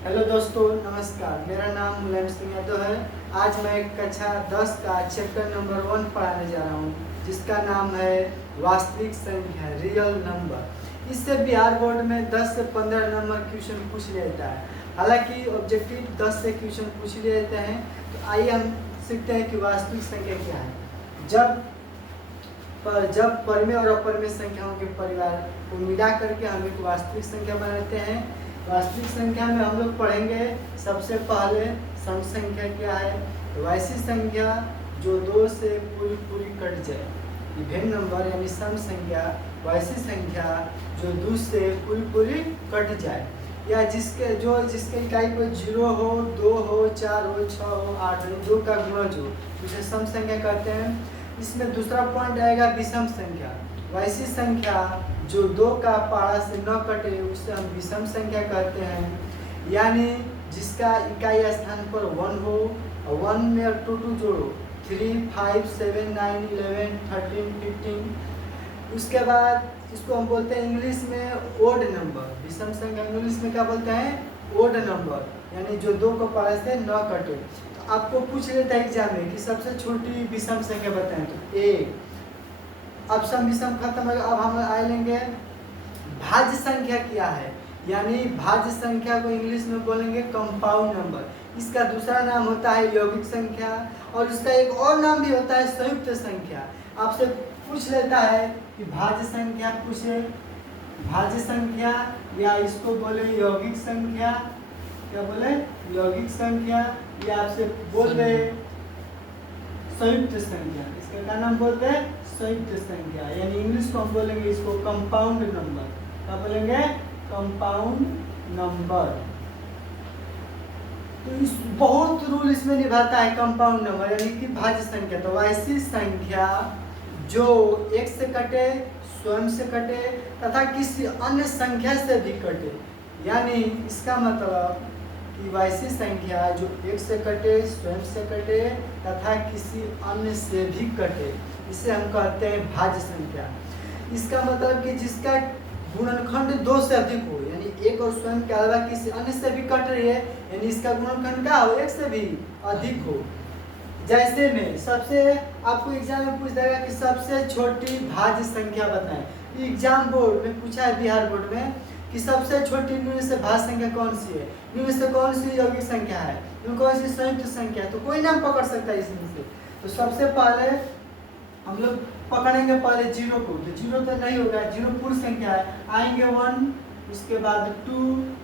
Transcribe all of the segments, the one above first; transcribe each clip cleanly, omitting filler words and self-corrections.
Hello दोस्तों, नमस्कार। मेरा नाम मुलायम सिंह यादव है। आज मैं कक्षा 10 का चैप्टर नंबर 1 पढ़ाने जा रहा हूँ, जिसका नाम है वास्तविक संख्या, रियल नंबर। इससे बिहार बोर्ड में 10 से 15 नंबर क्वेश्चन पूछ लेता है। हालांकि ऑब्जेक्टिव 10 से क्वेश्चन पूछ लेते हैं। तो आइए हम सीखते हैं कि वास्तविक संख्या क्या है। जब परिमेय और अपरिमेय संख्याओं के परिवार को मिला करके हम एक वास्तविक संख्या बनाते हैं। वास्तविक संख्या में हम लोग पढ़ेंगे सबसे पहले सम संख्या क्या है। तो वैसी संख्या जो 2 से पूरी कट जाए, इवन नंबर यानी सम संख्या वैसी संख्या जो 2 से पूरी कट जाए, या जिसके इकाई को 0 हो, 2 हो, 4 हो, 6 हो, 8 हो, 2 का गुणज हो, उसे सम संख्या कहते हैं। इसमें दूसरा पॉइंट आएगा विषम संख्या। वैसी संख्या जो 2 का पारा से न कटे उसे हम विषम संख्या कहते हैं। यानी जिसका इकाई स्थान पर 1 हो और 1 में 2 जोड़ो, 3, 5, 7, 9, 11, 13, 15। उसके बाद इसको हम बोलते हैं इंग्लिश में ओड नंबर। विषम संख्या इंग्लिश में क्या बोलते हैं? ओड नंबर, यानी जो 2 को पारा से न कटे। तो आपको पूछ लेता है एग्जाम में कि सबसे छोटी विषम संख्या बताएं, तो 1। अब सम विषम खत्म हो गया। अब हम आए लेंगे भाज्य संख्या क्या है, यानी भाज्य संख्या को इंग्लिश में बोलेंगे कंपाउंड नंबर। इसका दूसरा नाम होता है यौगिक संख्या, और इसका एक और नाम भी होता है संयुक्त संख्या। आपसे पूछ लेता है कि भाज्य संख्या, पूछे भाज्य संख्या या इसको बोले यौगिक संख्या। क्या बोले? यौगिक संख्या। या आपसे बोल रहे संयुक्त संख्या। इसका क्या नाम बोलते हैं? संयुक्त संख्या। यानी इंग्लिश को हम बोलेंगे इसको कंपाउंड नंबर। क्या बोलेंगे? Compound number. तो इस बहुत रूल इसमें निभाता है कंपाउंड नंबर, यानी कि भाज्य संख्या। तो ऐसी संख्या जो 1 से कटे, स्वयं से कटे तथा किसी अन्य संख्या से भी कटे। यानी इसका मतलब कि वैसी संख्या जो 1 से कटे, स्वयं से कटे तथा किसी अन्य से भी कटे, इसे हम कहते हैं भाज्य संख्या। इसका मतलब कि जिसका गुणनखंड 2 से अधिक हो, यानी 1 और स्वयं के अलावा किसी अन्य से भी कट रही है, यानी इसका गुणनखंड क्या हो? 1 से भी अधिक हो। जैसे में सबसे आपको एग्जाम में पूछ देगा कि सबसे छोटी भाज्य संख्या बताएं। एग्जाम बोर्ड में पूछा है, बिहार बोर्ड में, कि सबसे छोटी निम्न से भाज्य संख्या कौन सी है, निम्न से कौन सी यौगिक संख्या है, निम्न कौन सी संयुक्त संख्या है। तो कोई नाम पकड़ सकता है इसमें से। तो सबसे पहले हम लोग पकड़ेंगे पहले 0 को। तो 0 तो नहीं होगा, 0 पूर्ण संख्या है। आएंगे 1, उसके बाद 2,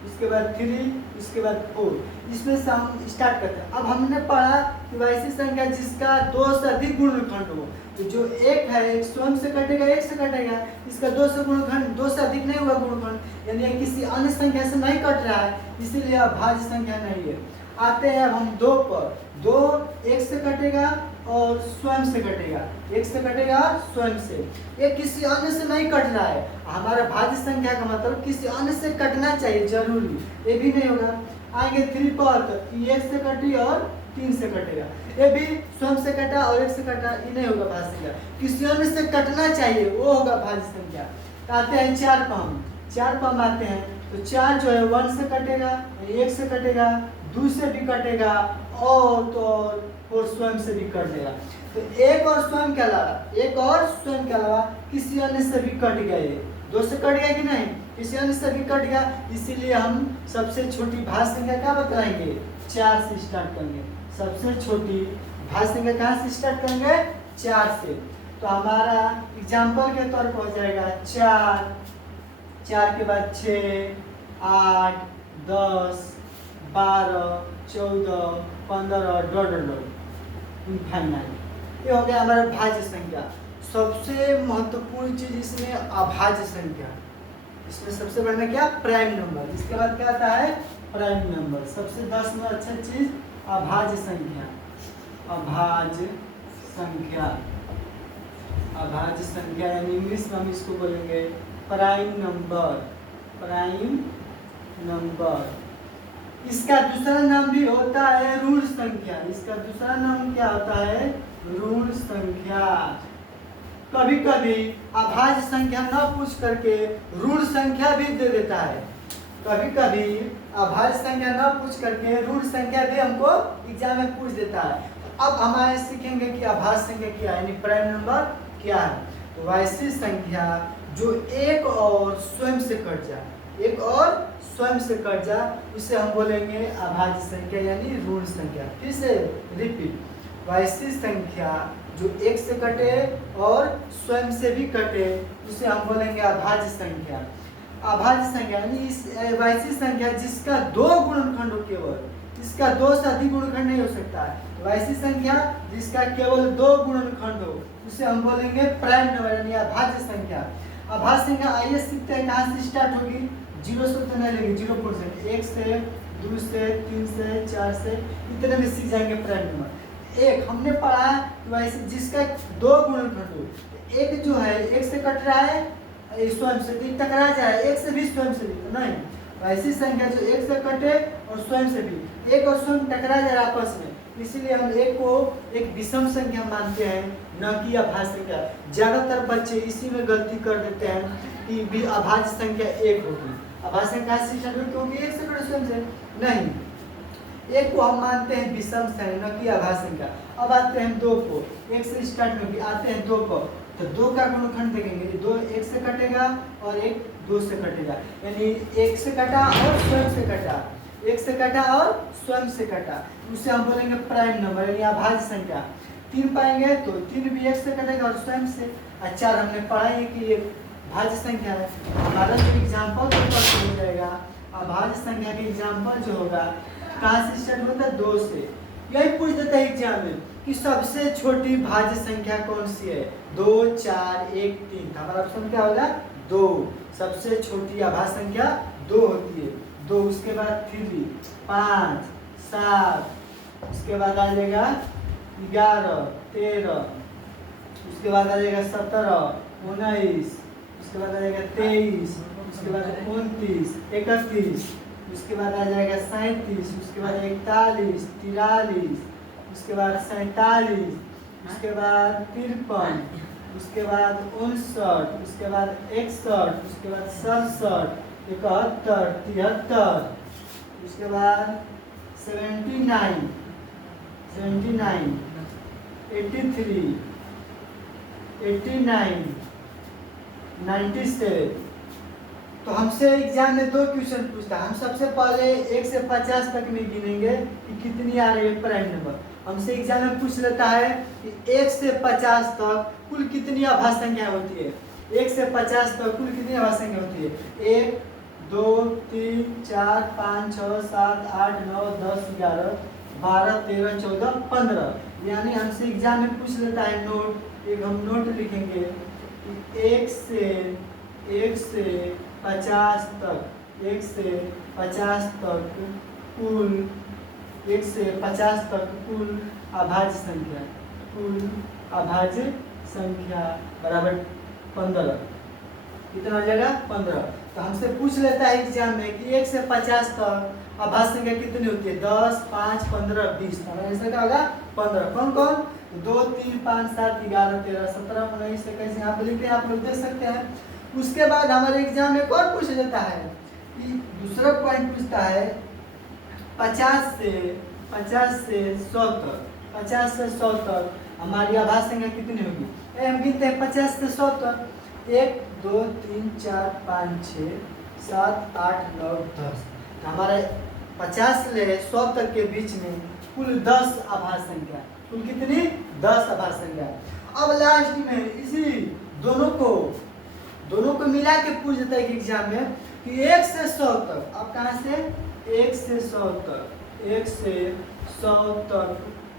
उसके बाद 3, उसके बाद 4। इसमें से हम स्टार्ट करते हैं। अब हमने पढ़ा कि वैसी संख्या जिसका 2 से अधिक गुणनखंड हो। तो जो 1 है, एक स्वयं से कटेगा, 1 से कटेगा। इसका 2 से गुणनखंड, 2 से अधिक नहीं हुआ गुणनखंड, यानी किसी अन्य संख्या से नहीं कट रहा है, इसीलिए अब भाज्य संख्या नहीं है। आते हैं अब हम 2 पर। 2 1 से कटेगा और स्वयं से कटेगा, 1 से कटेगा और स्वयं से। ये किसी अन्य से नहीं कट रहा है। हमारा भाज्य संख्या का मतलब किसी अन्य से कटना चाहिए, जरूरी। ये भी नहीं होगा। आएंगे 3 पर, तो 1 से कटी और 3 से कटेगा। ये भी स्वयं से कटा और 1 से कटा, ये नहीं होगा भाज्य संख्या। किसी अन्य से कटना चाहिए, वो होगा भाज्य संख्या। आते हैं 4 पर हम। 4 पर हम आते हैं, तो 4 जो है 1 से कटेगा, 1 से कटेगा, 2 से भी कटेगा और स्वयं से भी कट देगा। तो 1 और स्वयं के अलावा किसी अन्य से भी कट गया। ये 2 से कट गया कि नहीं, किसी अन्य से भी कट गया। इसीलिए हम सबसे छोटी भाज्य संख्या क्या बताएंगे? 4 से स्टार्ट करेंगे। सबसे छोटी भाज्य संख्या कहाँ से स्टार्ट करेंगे? 4 से। तो हमारा एग्जाम्पल के तौर पर हो जाएगा 4, 4 के बाद 6, 8, 10, 12, 14, 15, डॉट इनफाइनाइट। ये हो गया हमारा भाज्य संख्या। सबसे महत्वपूर्ण चीज इसमें अभाज्य संख्या। इसमें सबसे बढ़िया क्या? Prime number. इसके बाद क्या आता है? Prime number. सबसे 10 में अच्छा चीज अभाज्य संख्या। अभाज्य संख्या, अभाज्य संख्या यानी इंग्लिश में हम इसको बोलेंगे प्राइम नंबर। Prime number. इसका दूसरा नाम भी होता है ऋण संख्या। इसका दूसरा नाम क्या होता है? ऋण संख्या। कभी कभी अभाज्य संख्या न पूछ करके ऋण संख्या भी दे देता है। कभी कभी अभाज्य संख्या न पूछ करके ऋण संख्या भी हमको एग्जाम में पूछ देता है। अब हमारे सीखेंगे कि अभाज्य संख्या क्या है, यानी प्राइम नंबर क्या है। वैसी संख्या जो एक और स्वयं से कट जाए, एक और स्वयं से कट जाए, उसे हम बोलेंगे अभाज्य संख्या यानी ऋण संख्या। फिर से रिपीट, वैसी संख्या जो एक से कटे और स्वयं से भी कटे, उसे हम बोलेंगे अभाज्य संख्या। अभाज्य संख्या यानी इस वैसी संख्या जिसका दो गुणनखंड हो, केवल इसका दो से अधिक गुणनखंड नहीं हो सकता है। वैसी संख्या जिसका केवल दो गुणनखंड हो, उसे हम बोलेंगे प्राइम नंबर यानी अभाज्य संख्या। अभाज्य संख्या आइए सीखते हैं कहाँ से स्टार्ट होगी। 0 से तो नहीं लेंगे, 0 से 1 से 2 से 3 से 4 से इतने में सीख जाएंगे प्राइम नंबर। एक हमने पढ़ा वैसे जिसका दो गुणनखंड हो, एक जो है एक से कट रहा है स्वयं से, तो टकरा जाए एक से भी स्वयं से भी, तो नहीं। वैसी संख्या जो एक से कटे और स्वयं से भी, एक और स्वयं टकरा जाए आपस में, इसीलिए हम एक को एक विषम संख्या मानते हैं, न कि अभाज्य संख्या। ज्यादातर बच्चे इसी में गलती कर देते हैं कि अभाज्य संख्या एक होगी। अभाज्य संख्या से स्टार्ट होगी क्योंकि एक से कटे स्वयं से, नहीं। एक को हम मानते हैं विषम संख्या, न कि अभाज्य संख्या। अब आते हैं दो को, एक से स्टार्ट होगी, आते हैं दो को, तो दो का गुणनखंड देखेंगे, दो एक से कटेगा और एक दो से कटेगा, यानी एक से कटा और स्वयं से कटा, एक से कटा और स्वयं से कटा, उसे हम बोलेंगे प्राइम नंबर यानी अभाज्य संख्या। 3 पाएंगे तो 3 भी एक से कटेगा और स्वयं से। 4 हमने पढ़ा है कि ये भाज्य संख्या है। हमारा जो एग्जाम्पल पेपर हो जाएगा, अभाज्य संख्या के एग्जाम्पल जो होगा कहाँ से स्टार्ट होता है, 2 से। यही पूछ देता है एग्जाम में कि सबसे छोटी भाज्य संख्या कौन सी है, 2, 4, 1, 3। हमारा ऑप्शन क्या होगा, 2। सबसे छोटी अभाज्य संख्या 2 होती है, 2। उसके बाद 3, 5, 7, उसके बाद आ जाएगा 11, 13, उसके बाद आ जाएगा 17, 19, उसके बाद आ जाएगा 23, उसके बाद 29, 31, उसके बाद आ जाएगा 37, उसके बाद 41, 43, उसके बाद 47, उसके बाद 53, उसके बाद 59, उसके बाद 61, उसके बाद 67, 71, 73, उसके बाद 79, 83, 89, 97। तो हमसे एग्जाम में 2 क्वेश्चन पूछता है। हम सबसे पहले 1 से 50 तक में गिनेंगे कि कितनी आ रही है प्राइम नंबर। हमसे एग्जाम में पूछ लेता है कि 1 से 50 तक कुल कितनी अभाज्य संख्या होती है। 1 से 50 तक कुल कितनी अभाज्य संख्या होती है, 1, 2, 3, 4, 5, 6, 7, 8, 9, 10, 11, 12, 13, 14, 15। यानी हमसे एग्जाम में पूछ लेता है नोट, एक हम नोट लिखेंगे कि 1 से 50 तक, 1 से 50 तक कुल, 1 से 50 तक कुल अभाज्य संख्या, कुल अभाज्य संख्या बराबर 15। कितना हो जाएगा, 15। तो हमसे पूछ लेता है एग्जाम में कि 1 से 50 तक अभाज्य संख्या कितनी होती है, 10, 5, 15, 20। हमारा आंसर क्या होगा, 15। कौन कौन, 2, 3, 5, 7, 11, 13, 17, 19, 21। यहाँ पे लिखते हैं, आप लोग देख सकते हैं। उसके बाद हमारे एग्जाम में कौन पूछ लेता है कि दूसरा पॉइंट पूछता है 50 से 100 तक, 50 से 100 तक हमारी अभाज्य संख्या कितनी होगी। हम गिनते हैं 50 से 100 तक, 1, 2, 3, 4, 5, 6, 7, 8, 9, 10। हमारे 50 से 100 तक के बीच में कुल 10 अभाज्य संख्या, कुल कितनी, 10 अभाज्य संख्या। अब लास्ट में इसी दोनों को मिला के पूछ देता है एग्जाम में कि 1 से 100 तक, अब कहाँ से, 1 से 100 तक, 1 से 100 तक,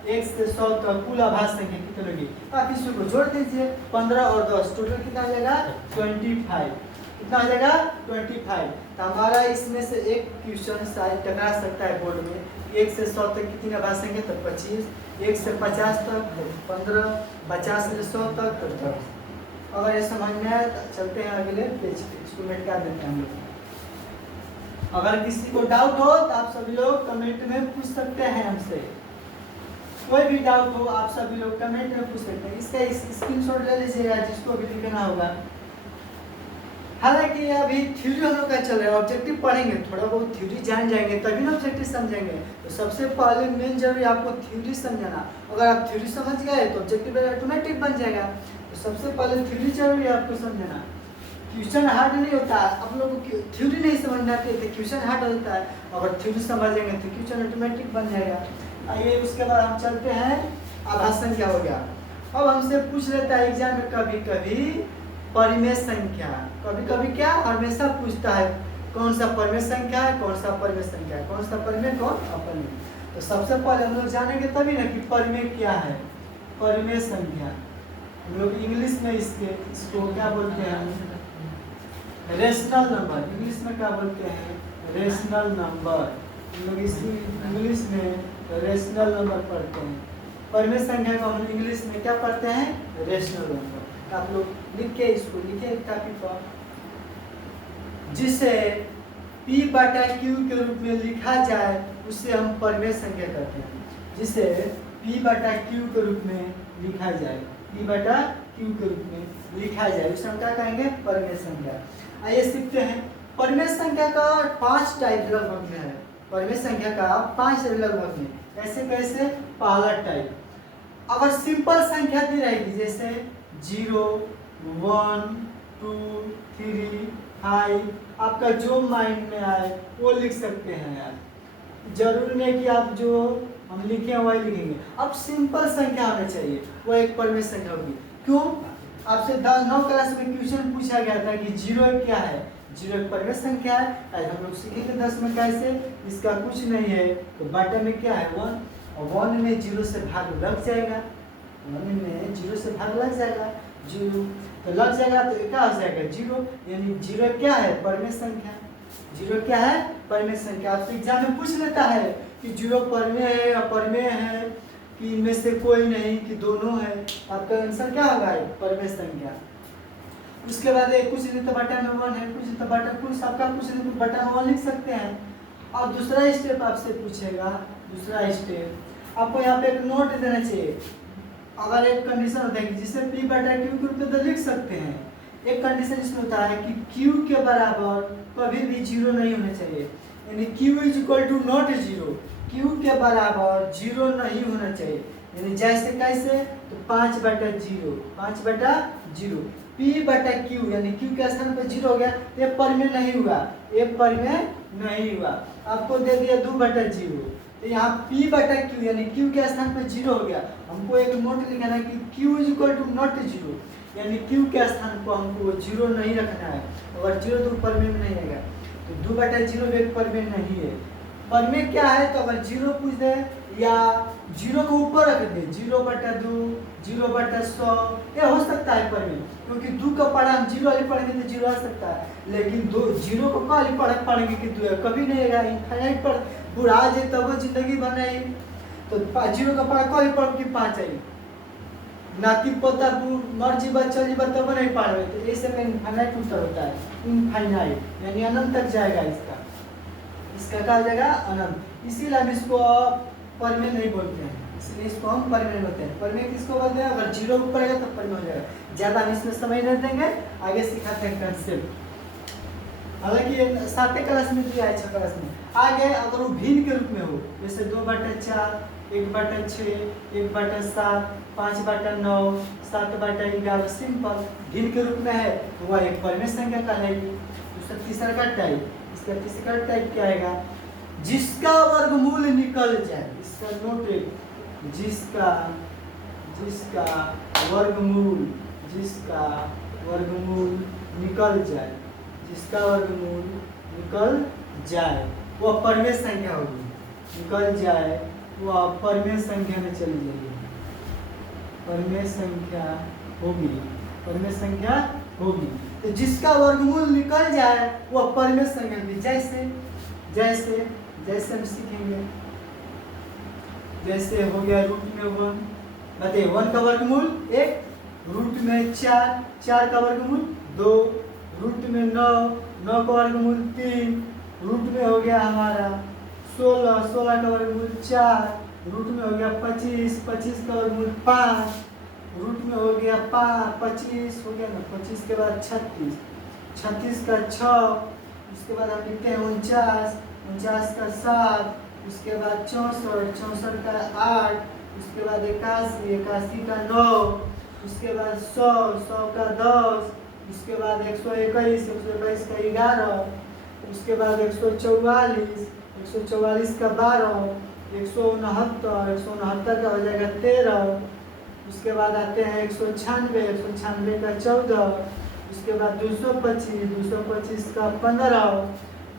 1 से 100 तक कुल अभाज्य संख्या कितनी होगी। आप इसको को जोड़ दीजिए, 15 और 10 टोटल कितना हो जाएगा, 25। कितना हो जाएगा, 25। तो हमारा इसमें से एक क्वेश्चन शायद टकरा सकता है बोर्ड में, 1 से 100 तक कितनी अभाज्य संख्या, तो 25, 1 से 50 तक तो 15, 50 से 100 तक तो 10। अगर ये समझ में आए तो चलते हैं अगले पेज पे, इसको मिट कर देते हैं हम लोग। अगर किसी को डाउट हो तो आप सभी लोग कमेंट में पूछ सकते हैं हमसे। कोई भी डाउट हो आप सभी लोग कमेंट में पूछ सकते हैं। इसका स्क्रीनशॉट ले लीजिएगा जिसको भी लिखना होगा। हालांकि अभी थ्योरी हम लोग का चल रहा है, ऑब्जेक्टिव पढ़ेंगे, थोड़ा बहुत थ्योरी जान जाएंगे तभी ना ऑब्जेक्टिव समझेंगे। तो सबसे पहले मेन जरूरी आपको थ्योरी समझाना। अगर आप थ्योरी समझ गए तो ऑब्जेक्टिव ऑटोमेटिक बन जाएगा। तो सबसे पहले थ्योरी जरूरी है आपको समझना। क्वेश्चन हार्ड नहीं होता है, आप लोगों को थ्योरी नहीं समझना चाहिए, क्वेश्चन हार्ड होता है। अगर थ्योरी समझेंगे तो क्वेश्चन ऑटोमेटिक बन जाएगा। आइए उसके बाद हम चलते हैं आभास संख्या हो गया। अब हमसे पूछ लेता है एग्जाम में कभी कभी परिमेय संख्या, कभी कभी क्या हमेशा पूछता है कौन सा परिमेय संख्या है, कौन सा परिमेय संख्या है, कौन सा परिमेय कौन अपरिमेय। तो सबसे पहले हम लोग जानेंगे तभी ना कि परिमेय क्या है। परिमेय संख्या हम लोग इंग्लिश में इसको क्या बोलते हैं, रेशनल नंबर। इंग्लिश में क्या बोलते हैं, रेशनल नंबर। हम लोग इसी इंग्लिश में रेशनल नंबर पढ़ते हैं। परिमेय संख्या को हम इंग्लिश में क्या पढ़ते हैं, रेशनल नंबर। आप लोग लिख के इसको लिखे काफी पर, जिसे P बटा Q के रूप में लिखा जाए उसे हम परिमेय संख्या कहते हैं। जिसे P बटा Q के रूप में लिखा जाए, P बटा Q के रूप में लिखा जाए उसे हम क्या कहेंगे, परिमेय संख्या। आइए सीखते हैं। परिमेय संख्या का 5 टाइप लगभग में है। परिमेय संख्या का 5 लगभग में, कैसे कैसे। पहला टाइप, अगर सिंपल संख्या दी रहेगी जैसे 0, 1, 2, 3, 5, आपका जो माइंड में आए वो लिख सकते हैं यार, जरूरी नहीं कि आप जो हम लिखे हैं वही लिखेंगे। अब सिंपल संख्या होना चाहिए, वो एक परिमेय संख्या होगी। क्यों, आपसे 9 क्लास में क्वेश्चन पूछा गया था कि 0 क्या है, 0 एक परिमेय संख्या है। आज हम लोग सीखेंगे 10 में कैसे, इसका कुछ नहीं है। तो बटा में क्या है 1, और 1 में 0 से भाग लग जाएगा, 1 में 0 से भाग लग जाएगा, 0 तो लग जाएगा तो क्या हो जाएगा 0, यानी 0 क्या है, परिमेय संख्या। 0 क्या है, परिमेय संख्या। आपसे एग्जाम में पूछ लेता है कि 0 परिमेय है या परिमेय है, कि इनमें से कोई नहीं, कि दोनों है, आपका आंसर क्या होगा, परिमेय संख्या। उसके बाद कुछ नहीं तो बटा में 1 है, कुछ नहीं तो बटा, कुछ आपका कुछ नहीं तो बटा में 1 लिख सकते हैं। और दूसरा स्टेप आपसे पूछेगा, दूसरा स्टेप आपको यहाँ पे एक नोट देना चाहिए। अगर एक कंडीशन होता है कि जिसे P बटा Q के रूप में तो लिख सकते हैं, एक कंडीशन इसमें होता है कि Q के बराबर कभी भी 0 नहीं होना चाहिए, यानी Q is equal to not 0, Q के बराबर 0 नहीं होना चाहिए। यानी जैसे कैसे, तो 5 बटा 0, 5 बटा 0, P बटा Q यानी Q के स्थान पर 0 हो गया, ये परिमेय नहीं हुआ, ये परिमेय नहीं हुआ। आपको दे दिया 2 बटा 0, तो यहाँ P बटा Q यानी Q के स्थान पर 0 हो गया। हमको एक नोट लिखना है कि Q is equal to not 0, यानी Q के स्थान को हमको 0 नहीं रखना है। अगर 0 तो परिमेय में नहीं आएगा, तो 2 बटा 0 एक परिमेय नहीं है। परिमेय क्या है, तो अगर 0 पूछ दे या 0 को ऊपर रख दे, 0 बटा 2, 0 बटा 100, ये हो सकता है परिमेय, क्योंकि 2 का पढ़ा हम 0 वाली पढ़ेंगे तो 0 आ सकता है। लेकिन 0 को वाली पढ़ेंगे कि 2 कभी नहीं आएगा, इनफाइनाइट पर बुढ़ा जाए तब जिंदगी बनाई। तो 0 का पढ़ा कभी पढ़ कि 5 आई, नाती पोता मर जीवा चल जीवा तब नहीं पढ़े। तो ऐसे में इनफाइनाइट उत्तर होता है, इनफाइनाइट यानी अनंत तक जाएगा। इसका क्या हो जाएगा, अनंत। इसीलिए हम इसको परिमेय नहीं बोलते हैं, इसलिए इसको हम परिमेय बोलते हैं। परिमेय किसको बोलते हैं, अगर 0 ऊपर आएगा तो परिमेय हो जाएगा। ज्यादा हम इसमें समय नहीं देंगे, आगे सिखाते हैं कंसेप्ट। हालांकि 7 क्लास में दिया है, 6 क्लास में। आगे अगर वो भिन्न के रूप में हो, जैसे 2 बटा 4, 1 बटा 6, 1 बटा 7, 5 बटा 9, 7 बटा 11, सिंपल भिन्न के रूप में है तो वह एक परिमेय संख्या कहलाएगी। दूसरा तीसरा का टाइप, इसका तीसरा टाइप क्या आएगा, जिसका वर्गमूल निकल जाए। इसका नोट, जिसका वर्गमूल निकल जाए, जिसका वर्गमूल निकल जाए वह परिमेय संख्या होगी। निकल जाए वह परिमेय संख्या में चली जाएगी, परिमेय संख्या होगी, परिमेय संख्या होगी। तो जिसका वर्गमूल निकल जाए वह परिमेय संख्या होगी। जैसे जैसे जैसे हम सीखेंगे, जैसे हो गया रूट में 1, बताइए 1 का वर्गमूल 1, रूट में 4, 4 का वर्गमूल 2, रूट में 9, 9 का वर्गमूल 3, रूट में हो गया हमारा 16, 16 का वर्गमूल 4, रूट में हो गया 25, 25 का वर्गमूल 5, रूट में हो गया 25 हो गया ना, 25 के बाद 36, 36 का 6, उसके बाद हम लिखते हैं 49, 49 का 7, उसके बाद 64, 64 का 8, उसके बाद 81, 81 का 9, उसके बाद 100, 100 का 10, उसके बाद 121, 121 का 11, उसके बाद 144, 144 का 12, 169, 169 का हो जाएगा 13, उसके बाद आते हैं 196, 196 का 14, उसके बाद 225, 225 का 15,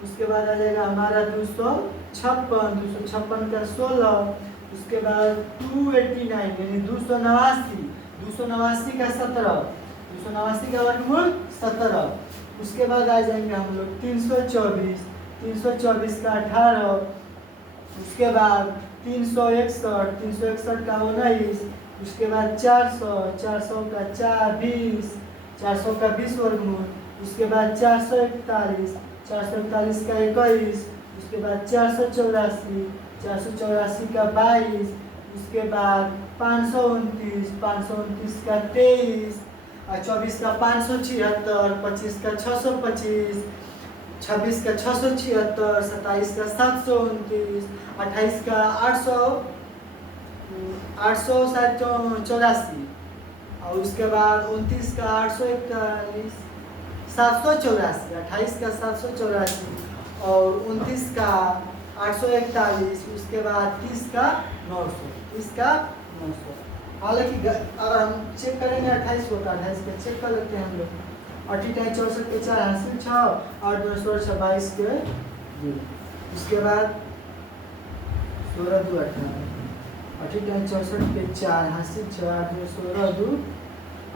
उसके बाद आ जाएगा हमारा 256, 256 का 16, उसके बाद 289 यानी 289, 289 का 17, 289 का वर्गमूल 17, उसके बाद आ जाएंगे हम लोग 324, 324 का 18, उसके बाद 361, 361 का 19, उसके बाद 400, 400 का 20, 400 का 20 वर्गमूल, उसके बाद 441, 441 का 21, उसके बाद 484, 484 का 22, उसके बाद 529, 529 का 23, और 24 का 576, 25 का 625, 26 का 676, 27 का 729, 28 का 800, 884, और उसके बाद 29 का 841, 784, 28 का 784, और 29 का 841, उसके बाद 30 का 900, 30 का 900। हालांकि अगर हम चेक करेंगे 28 होता है, 28 का चेक कर लेते हैं हम लोग। 28, 64 के 4 हासिल 6, 8 2 16 22 के 2, उसके बाद 16 2 18, 28 64 के 4 हासिल 6, 8 2 16 2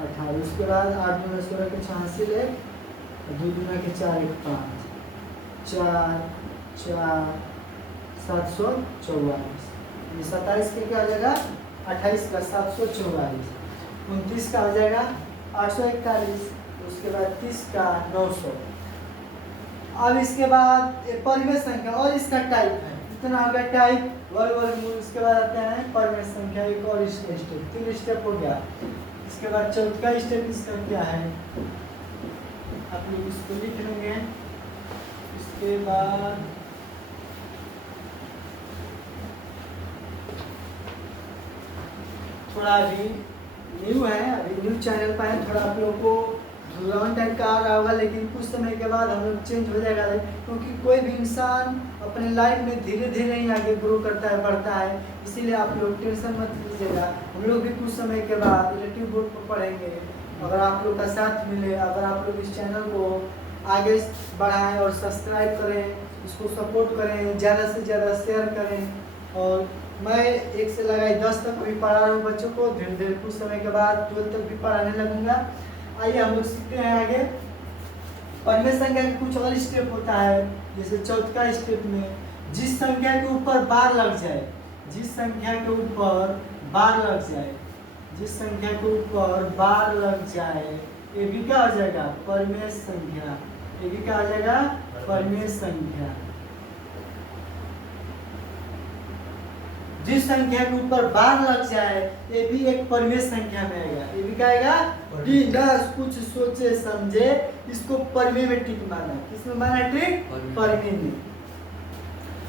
18, उसके बाद 8 2 16 के 6 हासिल 1, 2 2 के 4 1 5, 4 4 744, 27 के क्या हो जाएगा 28 का 744, 29 का हो जाएगा 841, उसके बाद 30 का 900। अब इसके बाद परिमेय संख्या और इसका टाइप है, इतना हो गया टाइप वर्गमूल। इसके बाद आते हैं परिमेय संख्या, एक और स्टेप, 3 स्टेप हो गया। इसके बाद चौथा स्टेप इसका क्या है, आप लोग इसको लिख लेंगे। इसके बाद थोड़ा अभी न्यू है, अभी न्यू चैनल पर है, थोड़ा आप लोगों को लॉन्ग टाइम का आ रहा होगा, लेकिन कुछ समय के बाद हम लोग चेंज हो जाएगा। क्योंकि कोई भी इंसान अपने लाइफ में धीरे धीरे ही आगे ग्रो करता है, बढ़ता है, इसीलिए आप लोग टेंशन मत लीजिएगा। हम लोग भी कुछ समय के बाद रिलेटिव बोर्ड पर पढ़ेंगे। अगर आप लोग का साथ मिले, अगर आप लोग इस चैनल को आगे बढ़ाएं और सब्सक्राइब करें, उसको सपोर्ट करें, ज़्यादा से ज़्यादा शेयर करें। और मैं 1 से लगाई 10 तक भी पढ़ा रहा हूँ बच्चों को, धीरे धीरे कुछ समय के बाद 12 तक भी पढ़ाने लगूंगा। आइए हम लोग सीखते हैं आगे। परिमेय संख्या के कुछ और स्टेप होता है, जैसे चौथा स्टेप में जिस संख्या के ऊपर बार लग जाए, जिस संख्या के ऊपर बार लग जाए, जिस संख्या के ऊपर बार लग जाए, ये भी क्या हो जाएगा परिमेय संख्या। ये भी क्या हो जाएगा परिमेय संख्या। जिस संख्या के ऊपर बार लग जाए ये भी एक परिमेय संख्या में आएगा। ये भी क्या आएगा, बिना कुछ सोचे समझे इसको परिमेय में टिक मारना। किसमें मारना टिक? परिमेय में।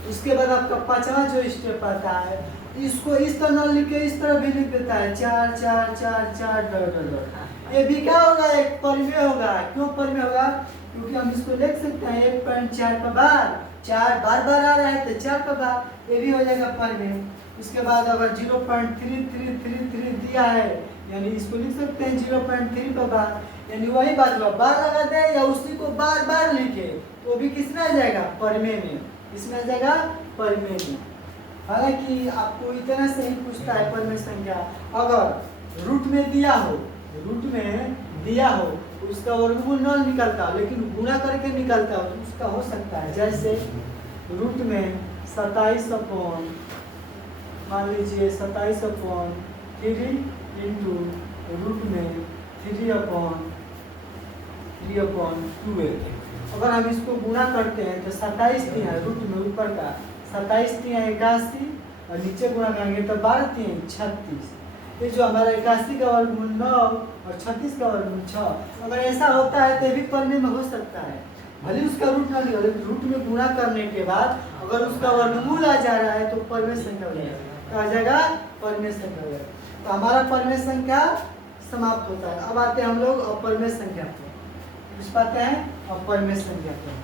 उसके बाद आपका 5वां जो स्टेप आता है, इसको इस तरह लिख के इस तरह भी लिख देता है 4 4 4 4 डॉट। ये भी क्या होगा, एक परिमेय होगा। क्यों परिमेय होगा? क्योंकि हम इसको लिख सकते हैं 1.4 का बार, 4 बार बार आ रहा है तो 4 का बार, ये भी हो जाएगा परिमेय। उसके बाद अगर 0.3333 दिया है, यानी इसको लिख सकते हैं 0.3 का बार, यानी वही बात हुआ, बार लगा दे या उसी को बार बार लिखे तो भी किसमें आ जाएगा परिमेय में। इसमें आ जाएगा परिमेय में। हालांकि आपको इतना से ही पूछता है परिमेय संख्या, अगर रूट में दिया हो, रूट में दिया हो उसका वर्गमूल न निकलता हो लेकिन गुणा करके निकलता हो तो उसका हो सकता है। जैसे रूट में 27 अपॉन, मान लीजिए 27 अपॉन 3 इंटू रूट में 3 अपॉन 12। अगर हम इसको गुणा करते हैं तो 27 दिया रूट में ऊपर का 27 दिया 81 और नीचे गुणा करेंगे तो 12 3 36। ये जो हमारा 81 का वर्गमूल 9 और 36 का वर्गमूल 6, अगर ऐसा होता है तो भी पढ़ने में हो सकता है, भले उसका रूट ना निकले, रूट में गुणा करने के बाद अगर उसका वर्गमूल आ जा रहा है तो परिमेय संख्या हो जाएगा, तो आ जाएगा परिमेय संख्या हो जाएगा। तो हमारा परिमेय संख्या समाप्त होता है। अब आते हैं हम लोग अपरिमेय संख्या पे, पूछ पाते हैं अपरिमेय संख्या पे।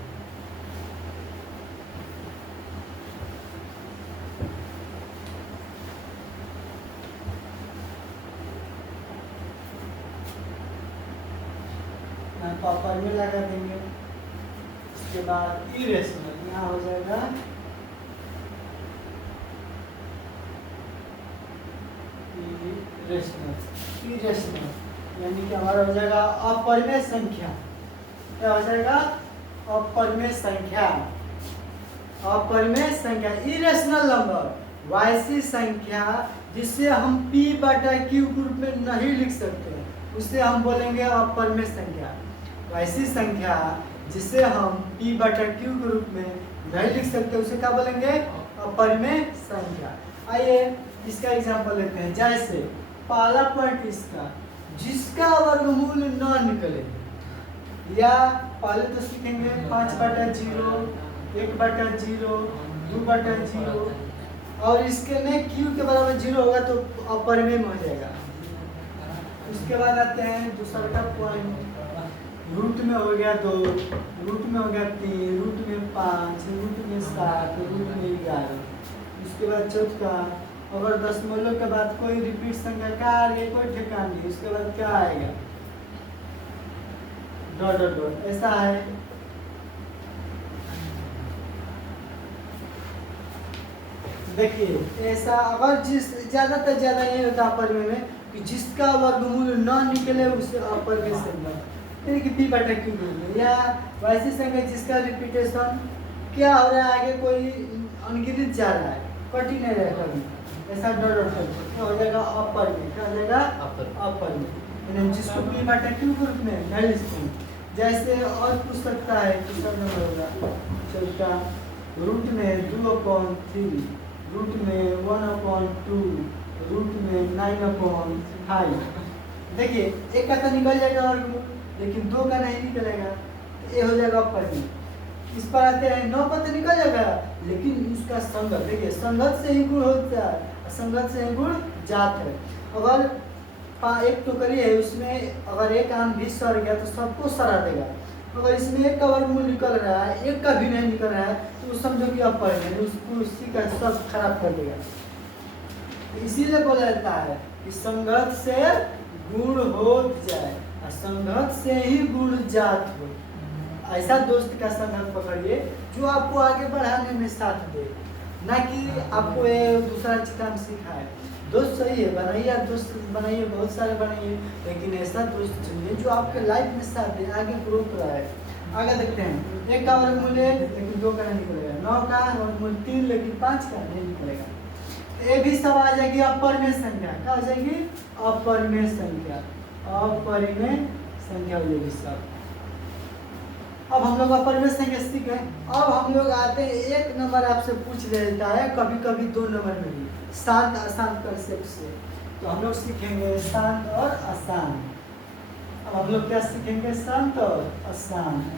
अपरिमेय लगा देंगे, उसके बाद इरेशनल यहाँ हो जाएगा इरेशनल, यानी कि हमारा हो जाएगा अपरिमेय संख्या। क्या हो जाएगा? अपरिमेय संख्या। अपरिमेय संख्या इरेशनल नंबर, वैसी संख्या जिसे हम p बटा q के रूप में नहीं लिख सकते, उसे हम बोलेंगे अपरिमेय संख्या। वैसी संख्या जिसे हम p बटा q के रूप में नहीं लिख सकते, उसे क्या बोलेंगे? अपरिमेय संख्या। आइए इसका एग्जांपल लेते हैं। जैसे पहला पॉइंट इसका, जिसका वर्गमूल न निकले, या पहले तो सीखेंगे 5 बटा 0, 1 बटा 0, 2 बटा 0, और इसके में q के बराबर 0 होगा तो अपरिमेय में हो जाएगा। उसके बाद आते हैं दूसरा का पॉइंट, रूट में हो गया 2, रूट में हो गया 3, रूट में 5, रूट में 7, रूट में 11। उसके बाद चौथा, अगर दशमलव के बाद कोई रिपीट संख्या का आ रही है, कोई ठिकाना नहीं, उसके बाद क्या आएगा? डॉट डॉट डॉट, ऐसा है। देखिए ऐसा, अगर जिस ज्यादातर ज्यादा ये होता है अपरिमेय में कि जिसका वर्गमूल न निकले उसे अपरिमेय संख्या, यानी कि p बटा q में, या वैसी संख्या जिसका रिपीटेशन क्या हो रहा है, आगे कोई अनगिनत जा रहा है, कट ही नहीं रहेगा कभी, ऐसा डॉट डॉट क्या हो जाएगा? अपरिमेय। क्या हो जाएगा? अपरिमेय, यानी जिसको p बटा q के रूप में नहीं लिखते। जैसे और पूछ सकता है, दूसरा नंबर होगा चौथा, रूट में 2/3, रूट में 1/2, रूट में 9/5। देखिए एक का तो निकल जाएगा वर्गमूल, लेकिन 2 का नहीं निकलेगा, तो ये हो जाएगा अपरिमेय। इस पर आते हैं 9 का तो निकल जाएगा, लेकिन उसका संगत, देखिए संगत से ही गुण होता है, संगत से ही गुण जात है। अगर एक टोकरी है, उसमें अगर एक आम भी सड़ गया तो सबको सड़ा देगा। अगर इसमें एक का वर्गमूल निकल रहा है, एक का भी नहीं निकल रहा है, तो समझो कि अपरिमेय, उसको उसी का सब खराब कर देगा। इसीलिए बोला जाता है कि संगत से गुण हो जाए और संगत से ही गुण जात हो। ऐसा दोस्त का संगत पकड़िए जो आपको आगे बढ़ाने में साथ दे, ना कि आपको दूसरा काम सिखाए। दोस्त सही है, बनाइए, आप दोस्त बनाइए, बहुत सारे बनाइए, लेकिन ऐसा दोस्त चुनिए जो आपके लाइफ में साथ दे, आगे ग्रो कराए। आगे देखते हैं, 1 का वर्गमूल है लेकिन 2 का नहीं निकलेगा, 9 का वर्गमूल 3 लेकिन 5 का नहीं निकलेगा। ये भी सब आ जाएगी अपरिमेय संख्या। क्या हो जाएगी? अपरिमेय संख्या। अपरिमेय संख्या हो जाएगी सब। अब हम लोग अपरिमेय संख्या सीख गए। अब हम लोग आते हैं, एक नंबर आपसे पूछ लेता है, कभी कभी 2 नंबर में भी, शांत अशांत कंसेप्ट से। तो हम लोग सीखेंगे शांत और अशांत। अब हम लोग क्या सीखेंगे? शांत और अशांत।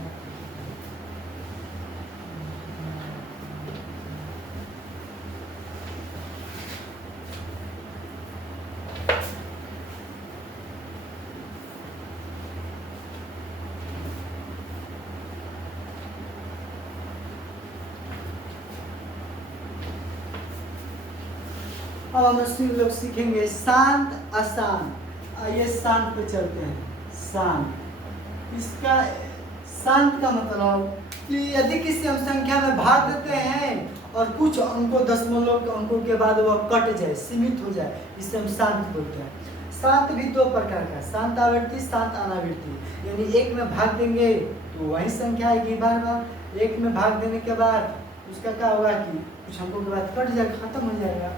अब हम लोग सीखेंगे शांत अशांत। आइए शांत पे चलते हैं। शांत, इसका शांत का मतलब कि यदि किसी हम संख्या में भाग देते हैं और कुछ अंकों, दशमलव के अंकों के बाद वह कट जाए, सीमित हो जाए, इसे हम शांत बोलते हैं। शांत भी 2 प्रकार का, शांत आवृत्ति, शांत अनावृत्ति। यानी एक में भाग देंगे तो वही संख्या आएगी बार बार, एक में भाग देने के बाद उसका क्या होगा कि कुछ अंकों के बाद कट जाएगा, खत्म हो जाएगा।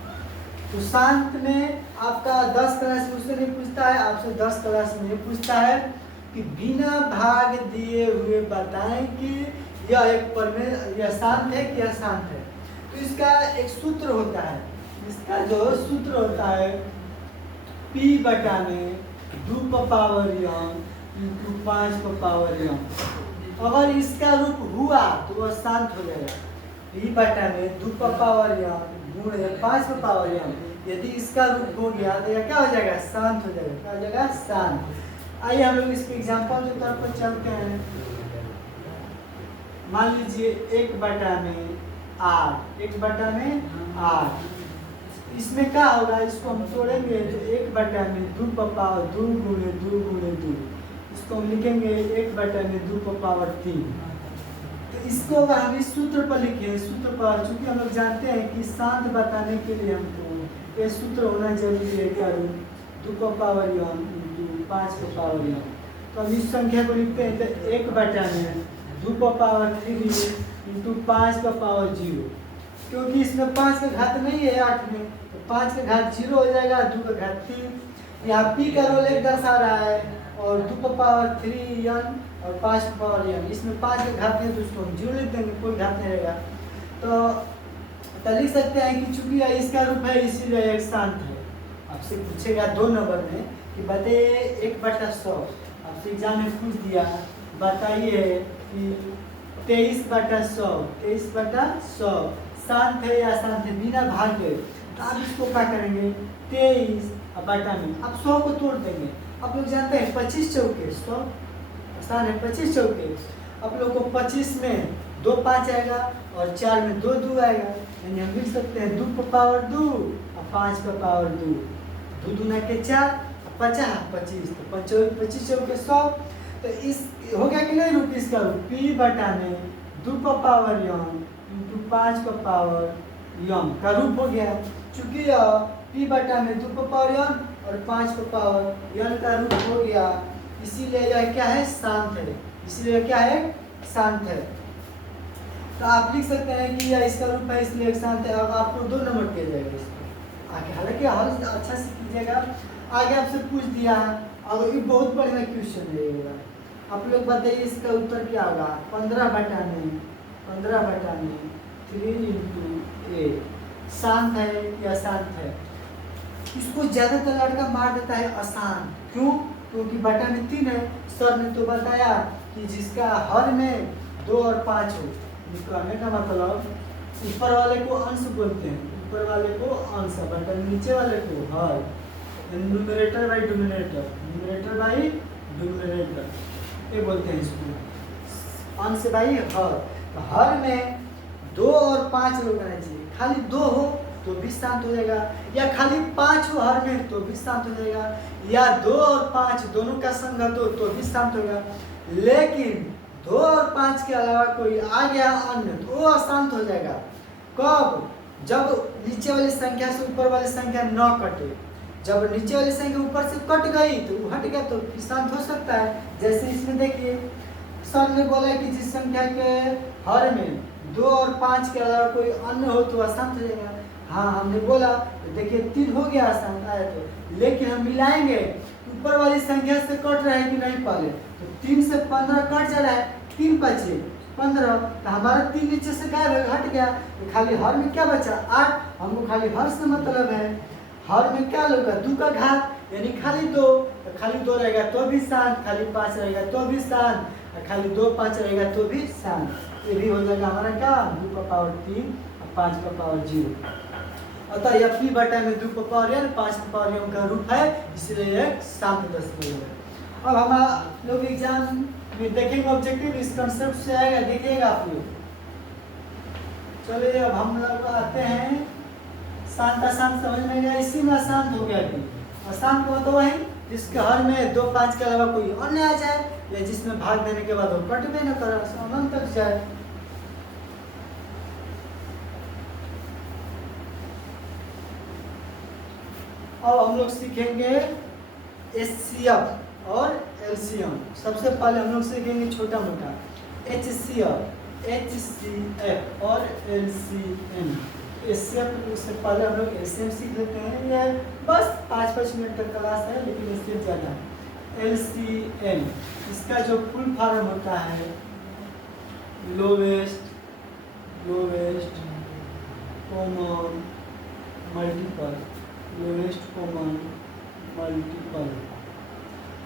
तो शांत में आपका 10 क्लास में उससे नहीं पूछता है, आपसे 10 क्लास में ये पूछता है कि बिना भाग दिए हुए बताएं कि यह एक परिमेय, यह शांत है कि अशांत है। तो इसका एक सूत्र होता है, इसका जो सूत्र होता है p बटा में 2 का पावर m इंटू 5 का पावर m। अगर इसका रूप हुआ तो वह शांत हो जाएगा। p बटा में 2 का पावर m गुणे 5 का पावर m। यदि इसका रूप हो गया तो यह क्या हो जाएगा? शांत हो जाएगा। क्या हो जाएगा? शांत। आइए हम लोग इसके एग्जाम्पल के तौर पर चलते हैं। मान लीजिए 1 बटा में 8, 1 बटा में 8। इसमें क्या होगा? इसको हम तोड़ेंगे तो 1 बटा में 2 का पावर 2 गुणे 2 गुणे 2। इसको हम लिखेंगे 1 बटा में 2 का पावर 3। तो इसको अगर हम इस सूत्र पर लिखें, सूत्र पर, चूंकि हम लोग जानते हैं कि शांत बताने के लिए हमको ये सूत्र होना जरूरी है। क्या? 2 का पावर m इंटू 5 का पावर m। तो हम इस संख्या को लिखते हैं तो 1 बटा में 2 का पावर 3 इंटू 5 का पावर 0। क्योंकि इसमें 5 का घात नहीं है 8 में, तो 5 का घात 0 हो जाएगा, 2 का घात 3। यहाँ p का रोल 1 दर्शा रहा है और 2 का पावर 3n और 5 का पावर n। इसमें 5 का घात नहीं, तो उसको हम 0 लिख देंगे, कोई घात नहीं रहेगा। तो लिख सकते हैं कि चूंकि इसका रूप है इसीलिए एक शांत है। आपसे पूछेगा 2 नंबर में कि बताइए 1 बटा 100, आपसे एग्जाम में पूछ दिया, बताइए कि 23 बटा 100, 23 बटा 100 शांत है या शांत है बिना भागे। तो आप इसको क्या करेंगे? 23 बटा में आप 100 को तोड़ देंगे। आप लोग जानते हैं 25 चौके 100 आसान है। 25 चौके आप लोग को 25 में 2 5 आएगा और 4 में 2 2 आएगा, यानी हम लिख सकते हैं 2 का पावर 2 और 5 का पावर 2। 2 दूना के 4 50 25, तो 25 चौके 100। तो इस हो गया कि नहीं रूप? इसका रूप p बटा में 2 का पावर m इंटू 5 का पावर m का रूप हो गया। चूंकि p बटा में 2 का पावर m और 5 का पावर n का रूप हो गया, इसीलिए यह क्या है? शांत है। इसीलिए क्या है? शांत है। तो आप लिख सकते हैं कि यह इसका रूप है इसलिए एक शांत है। अब आपको 2 नंबर दिया जाएगा इसको आगे, हालांकि हल अच्छा से कीजिएगा। आगे आपसे पूछ दिया है, अगर ये बहुत बढ़िया क्वेश्चन रहेगा। आप लोग बताइए इसका उत्तर क्या होगा? 15 बटा में 3 इंटू 8 शांत है या अशांत है? इसको ज्यादातर लड़का मार देता है अशांत। क्यों? क्योंकि बटा में 3 है। सर ने तो बताया कि जिसका हर में 2 और 5 हो, कहने का मतलब ऊपर वाले को अंश बोलते हैं, ऊपर वाले को अंश, बटा नीचे वाले को हर। Numerator by denominator, numerator by denominator ये बोलते हैं इसको, अंश बाई हर। तो हर में 2 और 5 लोग आना चाहिए। खाली 2 हो तो भी शांत हो जाएगा, या खाली 5 हो हर में तो भी शांत हो जाएगा, या 2 और 5 दोनों का संगत हो तो भी शांत होगा। लेकिन 2 और 5 के अलावा कोई आ गया अन्य तो वो अशांत हो जाएगा। कब? जब नीचे वाली संख्या से ऊपर वाली संख्या न कटे। जब नीचे वाली संख्या ऊपर से कट गई तो वो हट गया तो शांत हो सकता है। जैसे इसमें देखिए सर ने बोला कि जिस संख्या के हर में 2 और 5 के अलावा कोई अन्य हो तो अशांत हो जाएगा। हाँ हमने बोला तो देखिए 3 हो गया अशांत आया तो, लेकिन हम मिलाएंगे ऊपर वाली संख्या से कट रहा है कि नहीं पहले, तो 3 से 15 कट जा रहा है, 3 बचे 15, तो हमारा 3 नीचे से गायब हट गया, तो खाली हर में क्या बचा 8। हमको खाली हर से मतलब है हर में क्या होगा 2 का घात यानी खाली 2, तो खाली 2 रहेगा तो भी शांत, खाली 5 रहेगा तो भी शांत, और खाली 2 5 रहेगा तो भी शांत। ये भी हो जाएगा हमारा क्या 2 का पावर 3 और 5 का पावर 0। अतः यह p बटा में 2 का पावर n 5 का पावर m का रूप है, इसलिए यह शांत दशमलव है। अब हम लोग एग्जाम में देखेंगे ऑब्जेक्टिव इस कंसेप्ट से आएगा, देखिएगा आप लोग। चलिए अब हम लोग आते हैं शांत अशांत समझ में गया। इसी में अशांत हो गया कि अशांत को तो वही जिसके हर में 2 5 के अलावा कोई अन्य आ जाए, या जिसमें भाग देने के बाद वो कट भी न करे, अनंत तक जाए। अब हम लोग सीखेंगे HCF और LCM। सबसे पहले हम लोग सीखेंगे छोटा मोटा HCF, HCF और LCM। HCF उससे पहले हम लोग LCM सीख लेते हैं, ये बस 5-5 मिनट का क्लास है लेकिन इससे ज़्यादा। LCM इसका जो फुल फॉर्म होता है lowest common multiple, lowest common multiple,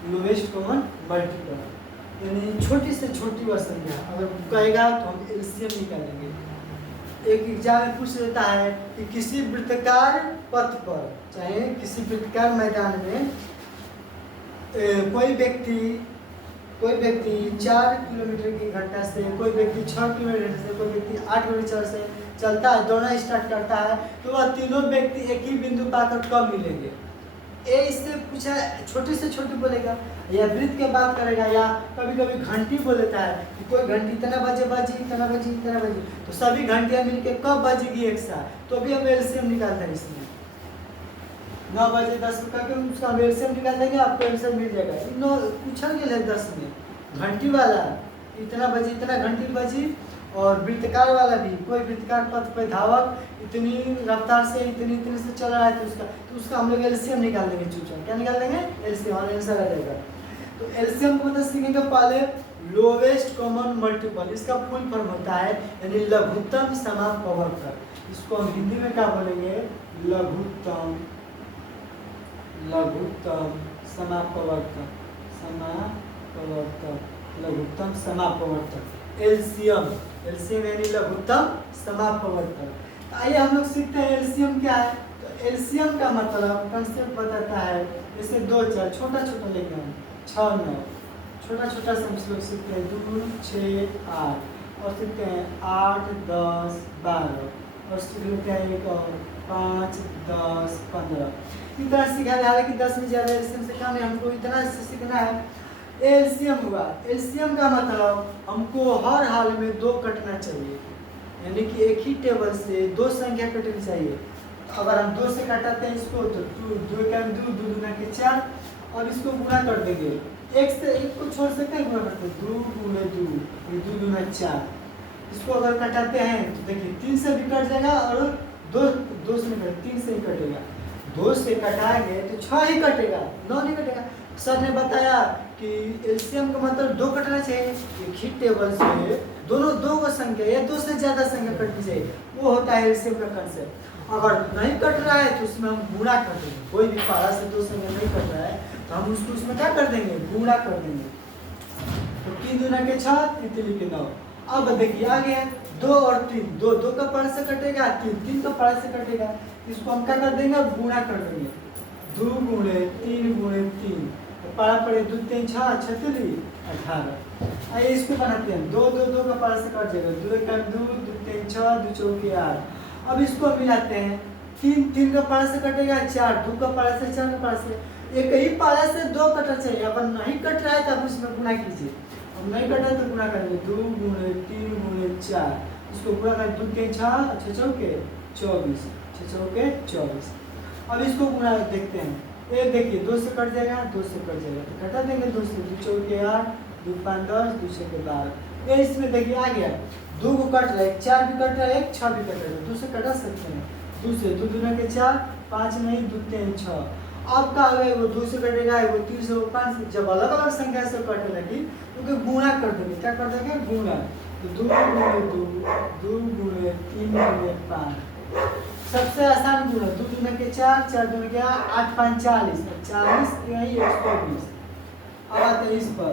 lowest common multiple, यानी छोटी से छोटी वह संख्या अगर कहेगा तो हम एलसीएम निकालेंगे। एक एग्जाम में पूछ लेता है कि किसी वृत्ताकार पथ पर, चाहे किसी वृत्ताकार मैदान में कोई व्यक्ति 4 किलोमीटर की घंटा से, कोई व्यक्ति 6 किलोमीटर से, कोई व्यक्ति 8 किलोमीटर से चलता है, दौड़ना स्टार्ट करता है, तो वह तीनों व्यक्ति एक ही बिंदु पाकर कब मिलेंगे। ए इससे पूछा, छोटे से छोटी बोलेगा या वृत्त के बात करेगा, या कभी कभी घंटी बोल देता है कि कोई घंटी इतना बजे बजी, इतना बजी, इतना बजी, तो सभी घंटियां मिलके कब बजेगी एक साथ, तो भी हम एलसीएम निकालते हैं। इसमें 9 बजे 10 करके उसका एलसीएम निकाल देंगे, आपको एलसीएम मिल जाएगा। 9 पूछा गया है 10 में, घंटी वाला इतना बजी, इतना घंटी बजी, और वृत्ताकार वाला भी, कोई वृत्ताकार पथ पर धावक इतनी रफ्तार से इतनी से चल रहा है, तो उसका हम लोग एलसीएम निकाल देंगे। चूचा क्या निकाल देंगे? एलसीएम, और आंसर आ जाएगा। तो एलसीएम को मतलब सीखेंगे पहले लोवेस्ट कॉमन मल्टीपल, इसका फुल फॉर्म होता है यानी लघुत्तम समापवर्तक। इसको हम हिंदी में क्या बोलेंगे? लघुत्तम समापवर्तक, लघुत्तम समापवर्तक, एलसीएम यानी लघुत्तम समापवर्तक। आइए हम लोग सीखते हैं एलसीएम क्या है। तो एलसीएम का मतलब कंसेप्ट बताता है, जैसे 2 4 छोटा छोटा लेंगे हम, 6 9 छोटा छोटा से हम लोग सीखते हैं, 2 6 8, और सीखते हैं 8 10 12, और सीख लेते हैं एक और 5 10 15। इतना सीखा जा रहा है कि 10 में ज़्यादा एलसीएम से कम है, हमको इतना से सीखना है। एलसीएम हुआ, एलसीएम का मतलब हमको हर हाल में 2 कटना चाहिए, यानी कि एक ही टेबल से 2 संख्या कटनी चाहिए। अगर हम 2 से कटाते हैं इसको, तो 2 का 2 2 दूना के 4, और इसको गुणा कर देंगे, 1 से 1 को छोड़ सकते हैं, गुणा करते हैं 2 गुणे 2, 2 दूना 4। इसको अगर कटाते हैं तो देखिए 3 से भी कट जाएगा, और 2 से नहीं, 3 से ही कटेगा। 2 से कटाएंगे तो 6 ही कटेगा, 9 नहीं कटेगा। सर ने बताया कि एलसीएम का मतलब 2 कटना चाहिए, एक ही टेबल से दोनों 2 संख्या या 2 से ज़्यादा संख्या कटनी चाहिए, वो होता है एलसीएम का कंसेप्ट। अगर नहीं कट रहा है तो उसमें हम गुणा कर देंगे, कोई भी पारा से 2 संख्या नहीं कट रहा है तो हम उसको उसमें क्या कर देंगे? गुणा कर देंगे। तो 3 दूना के 6, 3 3 के 9। अब देखिए आ गया 2 और 3, 2 का पारा से कटेगा, 3 का पारा से कटेगा, इसको हम क्या कर देंगे? गुणा कर देंगे, 2 गुणे 3 गुणे 3, पारा पड़े 2 3 6 36 18। आइए इसको बनाते हैं, 2 2 2 का पारा से कट जाएगा, 2 1 2 2 3 6 2 4 8। अब इसको मिलाते हैं, 3 3 का पारा से कटेगा 4, 2 का पारा से 4 का पारा से, एक ही पारा से 2 कटना चाहिए। अगर नहीं कट रहा है तो आप इसमें गुणा कीजिए, अब नहीं कटा तो गुणा करेंगे, 2 गुणे 3 गुणे 4, इसको गुणा करें 2 3 6 6 चौके 24, 6 चौके 24। अब इसको गुणा देखते हैं, ये देखिए 2 से कट जाएगा, 2 से कट जाएगा, तो कटा देंगे 2 से, 2 चौके 8, 2 5 10, 2 6 12। ये इसमें देखिए आ गया, 2 को कट रहा है, 4 भी कट रहा है, 6 भी कट रहा है, 2 से कटा सकते हैं, 2 से 2 दूना के 4, 5 नहीं 2 3 6। अब का आ गया, वो 2 से कटेगा, वो 3 से, वो 5 से। जब अलग अलग संख्या से कटने लगी तो गुणा कर देंगे, क्या कर देंगे? गुणा। तो 2 गुणे 2, 2 गुणे 3 गुणे 5, सबसे आसान गुणा, 2 दूना के 4, 4 दूना के 8 5 40, 40 120। अब आते हैं इस पर,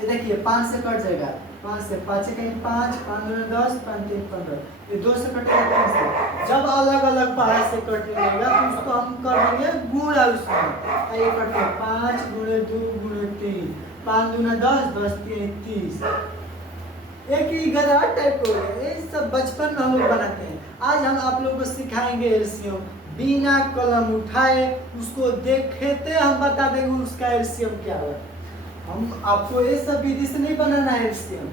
ये देखिए 5 से कट जाएगा, 5 से 5 से कहीं 5 5 दूना 10, 5 3 15, ये 2 से कटेगा 3 से। जब अलग अलग पारा से कटने लगेगा तो उसको हम कर देंगे गुणा उसमें। आइए करते हैं, 5 गुणे 2 गुणे 3, 5 दूना 10, 10 3 30। एक ही गधा टाइप हो गया, ये सब बचपन में हम लोग बनाते हैं। आज हम आप लोगों को सिखाएंगे एलसीएम, बिना कलम उठाए उसको देखते हम बता देंगे उसका एलसीएम क्या है। हम आपको ये सब विधि से नहीं बनाना है एलसीएम।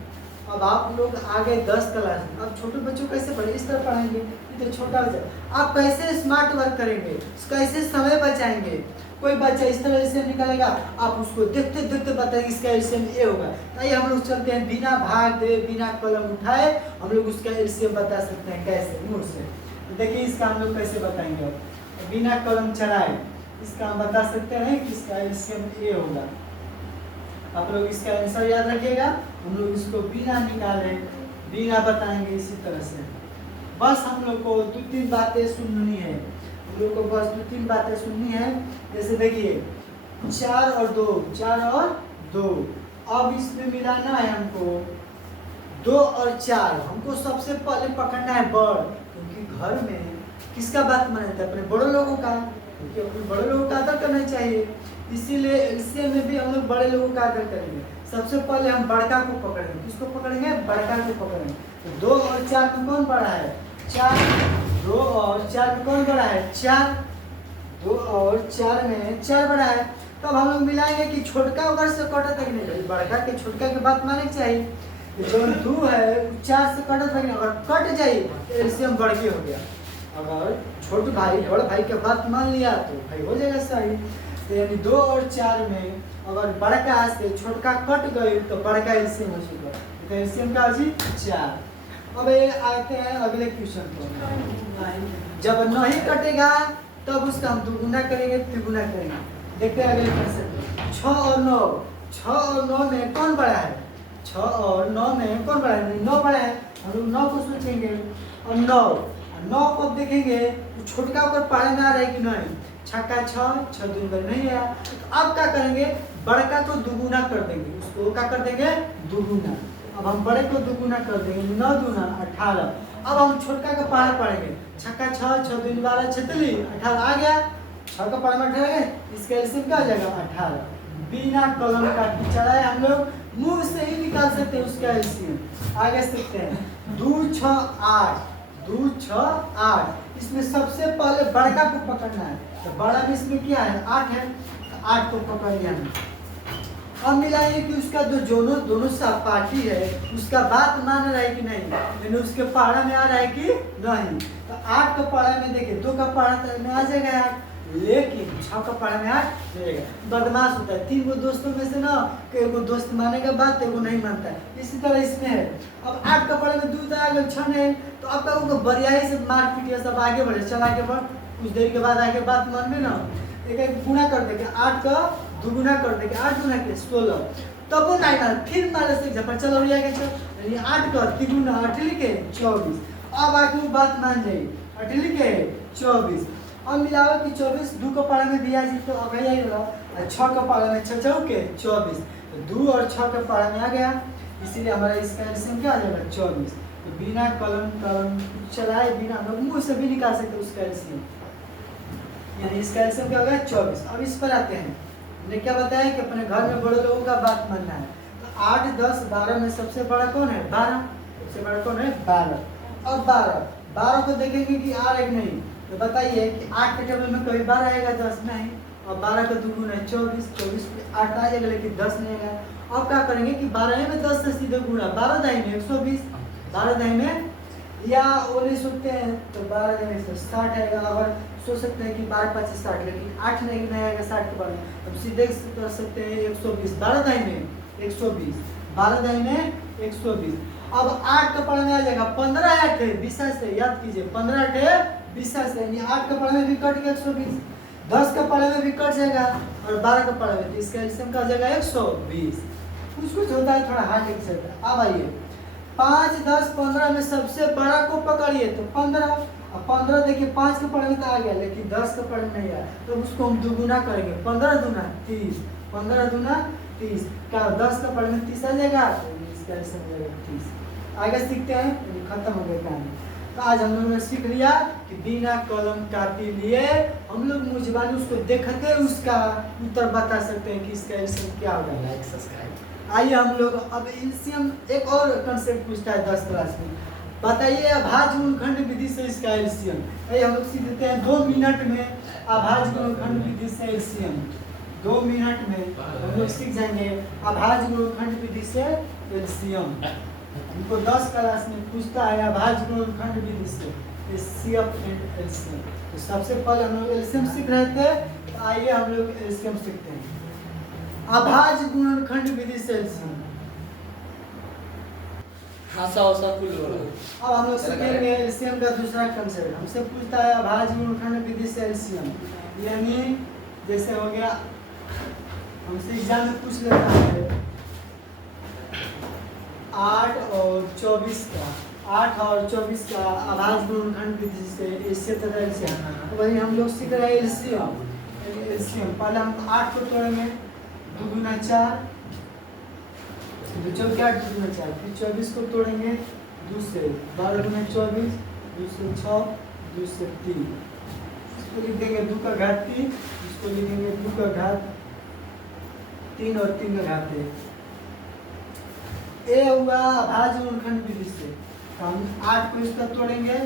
अब आप लोग आगे 10 क्लास, अब छोटे बच्चों कैसे पढ़े, इस तरह पढ़ाएंगे, ये तो छोटा बच्चा, आप कैसे स्मार्ट वर्क करेंगे, कैसे समय बचाएंगे। कोई बच्चा इस तरह एलसीएम निकालेगा, आप उसको देखते देखते बताएंगे इसका एलसीएम ये होगा। ताकि हम लोग चलते हैं, बिना भाग दे, बिना कलम उठाए हम लोग उसका एलसीएम बता सकते हैं। कैसे? मुझ से देखिए, इसका हम लोग कैसे बताएंगे। अब बिना कलम चलाए इसका हम बता सकते हैं कि इसका एलसीएम ये होगा। आप लोग इसका आंसर याद रखिएगा, हम लोग इसको बिना निकाले बिना बताएंगे इसी तरह से। बस हम लोग को 2-3 बातें सुननी है। हम लोग को बस 2-3 बातें सुननी है। जैसे देखिए 4 और 2, 4 और 2। अब इसमें मिलाना है हमको 2 और 4। हमको सबसे पहले पकड़ना है बड़, क्योंकि घर में किसका बात मानते हैं? अपने बड़े लोगों का, क्योंकि अपने बड़े लोगों का आदर करना चाहिए। इसीलिए एलसीएम में भी हम लोग बड़े लोगों का आदर करेंगे। सबसे पहले हम बड़का को पकड़ेंगे। किसको पकड़ेंगे? बड़का को पकड़ेंगे। तो 2 और 4 में कौन बड़ा है? 4। 2 और 4 में कौन बड़ा है? 4। 2 और 4 में 4 बड़ा है। तब हम लोग मिलाएंगे कि छोटका उधर से कटा तक नहीं, बड़का के छोटका की बात माने चाहिए। जो 2 है 4 से कटा तक नहीं, अगर कट जाए तो एलसीएम बड़के हो गया। अगर छोटे भाई बड़े भाई के बात मान लिया तो भाई हो जाएगा सही। तो यानी 2 और 4 में अगर बड़का से छोटका कट गए तो बड़का एलसीएम हो चुका। तो एलसीएम का जी 4। अब ये आते हैं अगले क्वेश्चन को। जब नहीं कटेगा तब उसका हम दुगुना करेंगे, तिगुना करेंगे। देखते हैं अगले क्वेश्चन। 6 और 9, 6 और 9 में कौन बड़ा है? 6 और 9 में कौन बड़ा है? 9 बड़ा है। हम लोग 9 को सोचेंगे और 9 को देखेंगे तो छोटका ऊपर पारे में आ रहा है कि नहीं? छक्का 6 दूनी पर नहीं आया। तो अब क्या करेंगे? बड़का को दुगुना कर देंगे। उसको क्या कर देंगे? दुगुना। अब हम बड़े को दुगुना कर देंगे। 9 दूना 18। अब हम छोटका का पारा पढ़ेंगे। छक्का 6 दूनी 12 छतली 18 आ गया। 6 का पारा में 18 है, इसका एलसीएम क्या हो जाएगा? 18। बिना कलम का चलाए हम लोग मुंह से ही निकाल सकते हैं उसका एलसीएम। आगे सीखते हैं। 2 6 8, 2 6 8। इसमें सबसे पहले बड़का को पकड़ना है। तो बड़ा में इसमें क्या है? 8 है। तो 8 को पकड़ लिया हमने। अब मिलाइए कि उसका जो दोनों सहपाठी है उसका बात मान रहा है कि नहीं, यानी उसके पहाड़ा में आ रहा है कि नहीं। तो 8 का पहाड़ा में देखिए 2 का पहाड़ा में आ जाएगा 8, लेकिन 6 का पहाड़ा में 8 जाएगा। बदमाश होता है। 3 गो दोस्तों में से ना एगो दोस्त मानेगा बात, एगो नहीं मानता है। इसी तरह इसमें है। अब 8 का पहाड़ा में 2 आ गया, 6 नहीं, तो अब तक बरियाई से मार पीटिए सब आगे बढ़े। चल आगे बढ़, कुछ देर के बाद आगे बात मान में ना एक गुना कर देंगे। 8 का दुगुना कर देंगे। 8 गुना के 16। तब वो नहीं मार, फिर मारे से एग्जाम्पल चलो आगे चल, यानी 8 का तिगुना 8 लिखे 24। अब आगे वो बात मान जाए 8 लिखे 24। अब मिलाओ कि 24 2 का पारा में भी आ जी, तो अब यही रहा। 6 का पारा में 6 चौके 24। तो 2 और 6 का पारा में आ गया, इसीलिए हमारा इसका एलसीएम क्या आ जाएगा? 24। तो बिना कलम चलाए बिना हम लोग मुँह से भी निकाल सकते उसका एलसीएम, यानी इसका एलसीएम क्या होगा? 24। अब इस पर आते हैं। हमने क्या बताया कि अपने घर में बड़े लोगों का बात मानना है। तो 8 10 12 में सबसे बड़ा कौन है? 12। सबसे बड़ा कौन है? 12। अब 12 को देखेंगे कि आ रहा है कि नहीं। तो बताइए कि 8 के टेबल में कभी 12 आएगा? 10 नहीं। और 12 का दुगुना है 24, 24 पे 8 आ जाएगा, लेकिन 10 नहीं आएगा। अब क्या करेंगे कि 12 में 10 से सीधे गुणा, 12 दाई में 120, 12 दाई में, या वो नहीं सोचते हैं तो 12 दाई में 160 आएगा। अगर सोच सकते हैं कि 12 5 60, लेकिन 8 नहीं आएगा 60 के बाद, अब सीधे कर सकते हैं 120। 12 दाई में 120, 12 दाई में 120। अब 8 का पढ़ा में आ जाएगा 15 8 है 20 से, याद कीजिए 15 8 है 20 से, यानी 8 का पढ़ा में भी कट गया 120, 10 का पढ़ा में भी कट जाएगा, और 12 का पढ़ा में, इसका एलसीएम का हो जाएगा 120। कुछ होता है थोड़ा हार्ड एक्सरसाइज। अब आइए 5 10 15 में सबसे बड़ा को पकड़िए तो 15। अब 15 देखिए 5 का पढ़ा में तो आ गया, लेकिन 10 का पढ़ा में नहीं आया, तो उसको हम दुगुना करेंगे। 15 दूना 30, 15 दूना 30, क्या 10 का पढ़ा में 30 आ जाएगा, तो इसका एलसीएम हो जाएगा 30। आगे सीखते हैं, खत्म हो गया कहानी। तो आज हम लोगों ने सीख लिया कि बिना कलम कापी लिए हम लोग मुझबानी उसको देखते उसका उत्तर बता सकते हैं कि इसका एलसीएम क्या होगा। Like subscribe. आइए हम लोग अब एलसीएम एक और कंसेप्ट पूछता है 10 क्लास में। बताइए अभाज्य गुणनखंड विधि से इसका एलसीएम। हम लोग सीख देते हैं 2 मिनट में अभाज्य गुणनखंड विधि से एलसीएम। 2 मिनट में हम लोग सीख जाएंगे अभाज्य गुणनखंड विधि से एलसीएम। उनको 10 क्लास में पूछता है अभाज्य गुणनखंड विधि से एचसीएफ एंड एलसीएम। तो सबसे पहले हम लोग एलसीएम सीख रहे थे, तो आइए हम लोग एलसीएम सीखते हैं। अभाज्य गुणनखंड विधि से एलसीएम। अब हम लोग सीखेंगे एलसीएम का दूसरा कंसेप्ट। हमसे पूछता है अभाज्य गुणनखंड विधि से एलसीएम, यानी जैसे हो गया हमसे एग्जाम में पूछ लेता है 8 और 24 का, 8 और 24 का आभाज्य गुणनखंड विधि से एलसीएम तथा एलसीएम। तो वही हम लोग सीख रहे हैं एलसीएम। पहले हम 8 को तोड़ेंगे, 2 गुना 4, 2 चौके 8, 2 गुना 4, फिर 24 को तोड़ेंगे 2 से, 12 गुना 24, 2 से 6, 2 से 3, इसको लिख देंगे 2 का घात 3, इसको लिखेंगे 2 का घात 3 और 3 का घात 1। ए हुआ अभाज्य गुणनखंड विधि से। तो हम 8 को इस पर तोड़ेंगे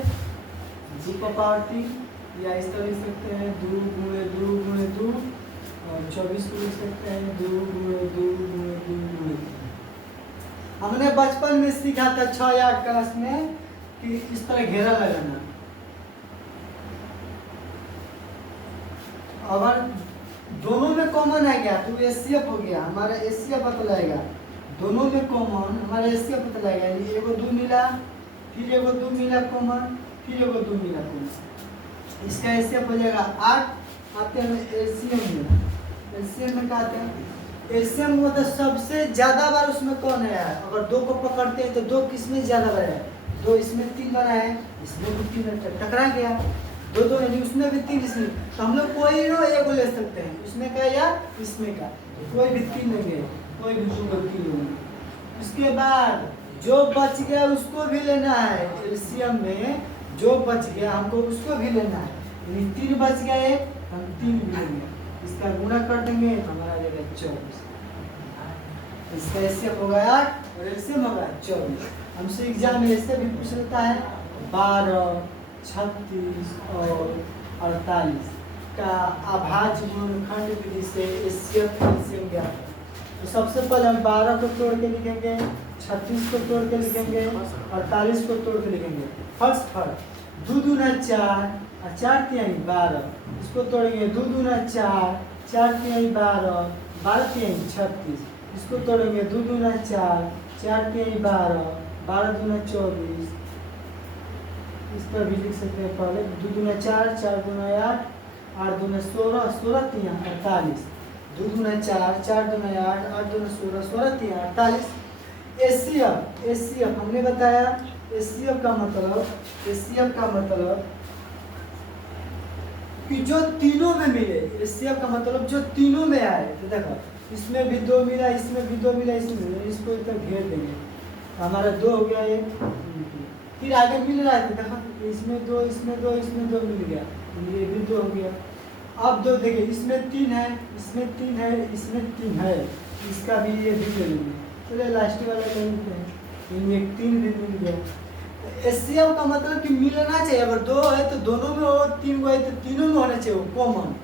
2 का पावर 3, या इस तरह लिख सकते हैं 2 गुणे 2 गुणे 2, और 24 को लिख सकते हैं 2 गुणे 2 गुणे 2 गुणे 3। हमने बचपन में सीखा था 6 या 8 क्लास में कि इस तरह घेरा लगाना। अगर दोनों में कॉमन आ गया तो एचसीएफ हो गया, हमारा एचसीएफ बतलाएगा। दोनों में कॉमन हमारा एचसीएफ बतलाएगा, यानी एगो 2 मिला, फिर एगो 2 मिला कॉमन, फिर एगो 2 मिला कॉमन, इसका एचसीएफ हो जाएगा 8। आते हैं एलसीएम में। एलसीएम में क्या आते हैं? एलसीएम मतलब सबसे ज्यादा बार उसमें कौन आया है। अगर 2 को पकड़ते हैं तो 2 किसमें ज्यादा बार है? 2 इसमें 3 बार है, इसमें भी 3 बार, टकरा गया। 2 2 यानी उसमें भी 3, इसमें। तो हम लोग कोई नो एगो ले सकते हैं, उसमें का या इसमें का, तो कोई भी 3 लेंगे, कोई भी 2 3 लेंगे। उसके बाद जो बच गया उसको भी लेना है। एलसीएम में जो बच गया हमको उसको भी लेना है, यानी 3 बच गया एक, हम 3 भी लेंगे, इसका गुणा कर देंगे हमारा आ जाएगा 24। इसका एलसीएम होगा 8 और एलसीएम होगा 24। हमसे एग्जाम में ऐसे भी पूछ लेता है 12, 36 और 48 का अभाज्य गुणनखंड विधि से एलसीएम ज्ञात है। तो सबसे पहले हम 12 को तोड़ के लिखेंगे, 36 को तोड़ के लिखेंगे, 48 को तोड़ के लिखेंगे। फर्स्ट 2 दूना 4 और 4 तिहाई 12, इसको तोड़ेंगे 2 दूना 4, 4 तिहाई 12, 12 तिहाई 36, इसको तोड़ेंगे 2 दूना 4, 4 तिहाई 12, 12 दूना 24, इस पर भी लिख सकते हैं। पहले 2 दूना 4, 4 दूना 8, 8 दूना 16, 16 तिहाई 48, 2 दूना 4, 4 दूना 8, 8 दूना 16, 16 तिहाई 48। एचसीएफ हमने बताया, एचसीएफ का मतलब कि जो तीनों में मिले। एचसीएफ का मतलब जो तीनों में आए। तो देखो इसमें भी 2 मिला, इसमें भी 2 मिला, इसमें मिला, इसको इतना घेर देंगे, हमारा 2 हो गया एक। फिर आगे मिल रहा है, देखो इसमें 2, इसमें 2, इसमें 2 मिल गया, ये भी 2 हो गया। अब 2 देखिए, इसमें 3 है, इसमें 3 है, इसमें 3 है, इसका भी ये भी ले लेंगे। चलिए लास्ट वाला ले लेते हैं, इनमें एक 3 भी मिल गया। एचसीएफ का मतलब कि मिलना चाहिए। अगर 2 है तो दोनों में हो, 3 को है तो तीनों में होना चाहिए कॉमन।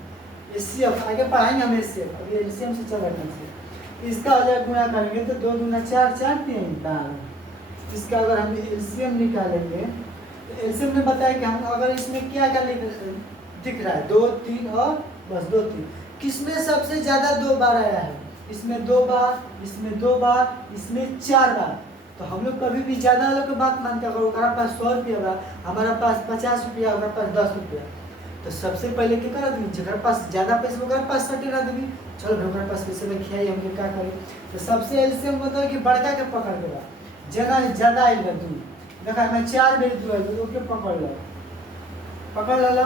एचसीएफ आगे पढ़ाएंगे हम एचसीएफ, अभी एलसीएम से चल रहा है। इसका हो जाए गुणा करेंगे तो 2 दूना 4, 4 तिहाई 12। इसका अगर हम एलसीएम निकालेंगे तो एलसीएम ने बताया कि हम अगर इसमें क्या क्या दिख रहा है, 2 3 और बस 2 3, किसमें सबसे ज्यादा 2 बार आया है? इसमें 2 बार, इसमें 2 बार, इसमें 4 बार। तो हम लोग कभी भी ज्यादा वालों की बात मानते हैं। अगर ओकरा पास 100 रुपया बा, हमारा पास 50 रुपया, ओकरा पास 10 रुपया, तो सबसे पहले क्या करा दी, जगह पास ज्यादा पैसे ओकरा पास सटे ना देवी, चलो ओकरा पास पैसे में खियाई, हमके क्या करें। तो सबसे एलसीएम मतलब कि बड़का के पकड़ के बा, जना ज्यादा आइल बा 2, देखा मैं 4 बेर 2 आइल, ओके पकड़ ला।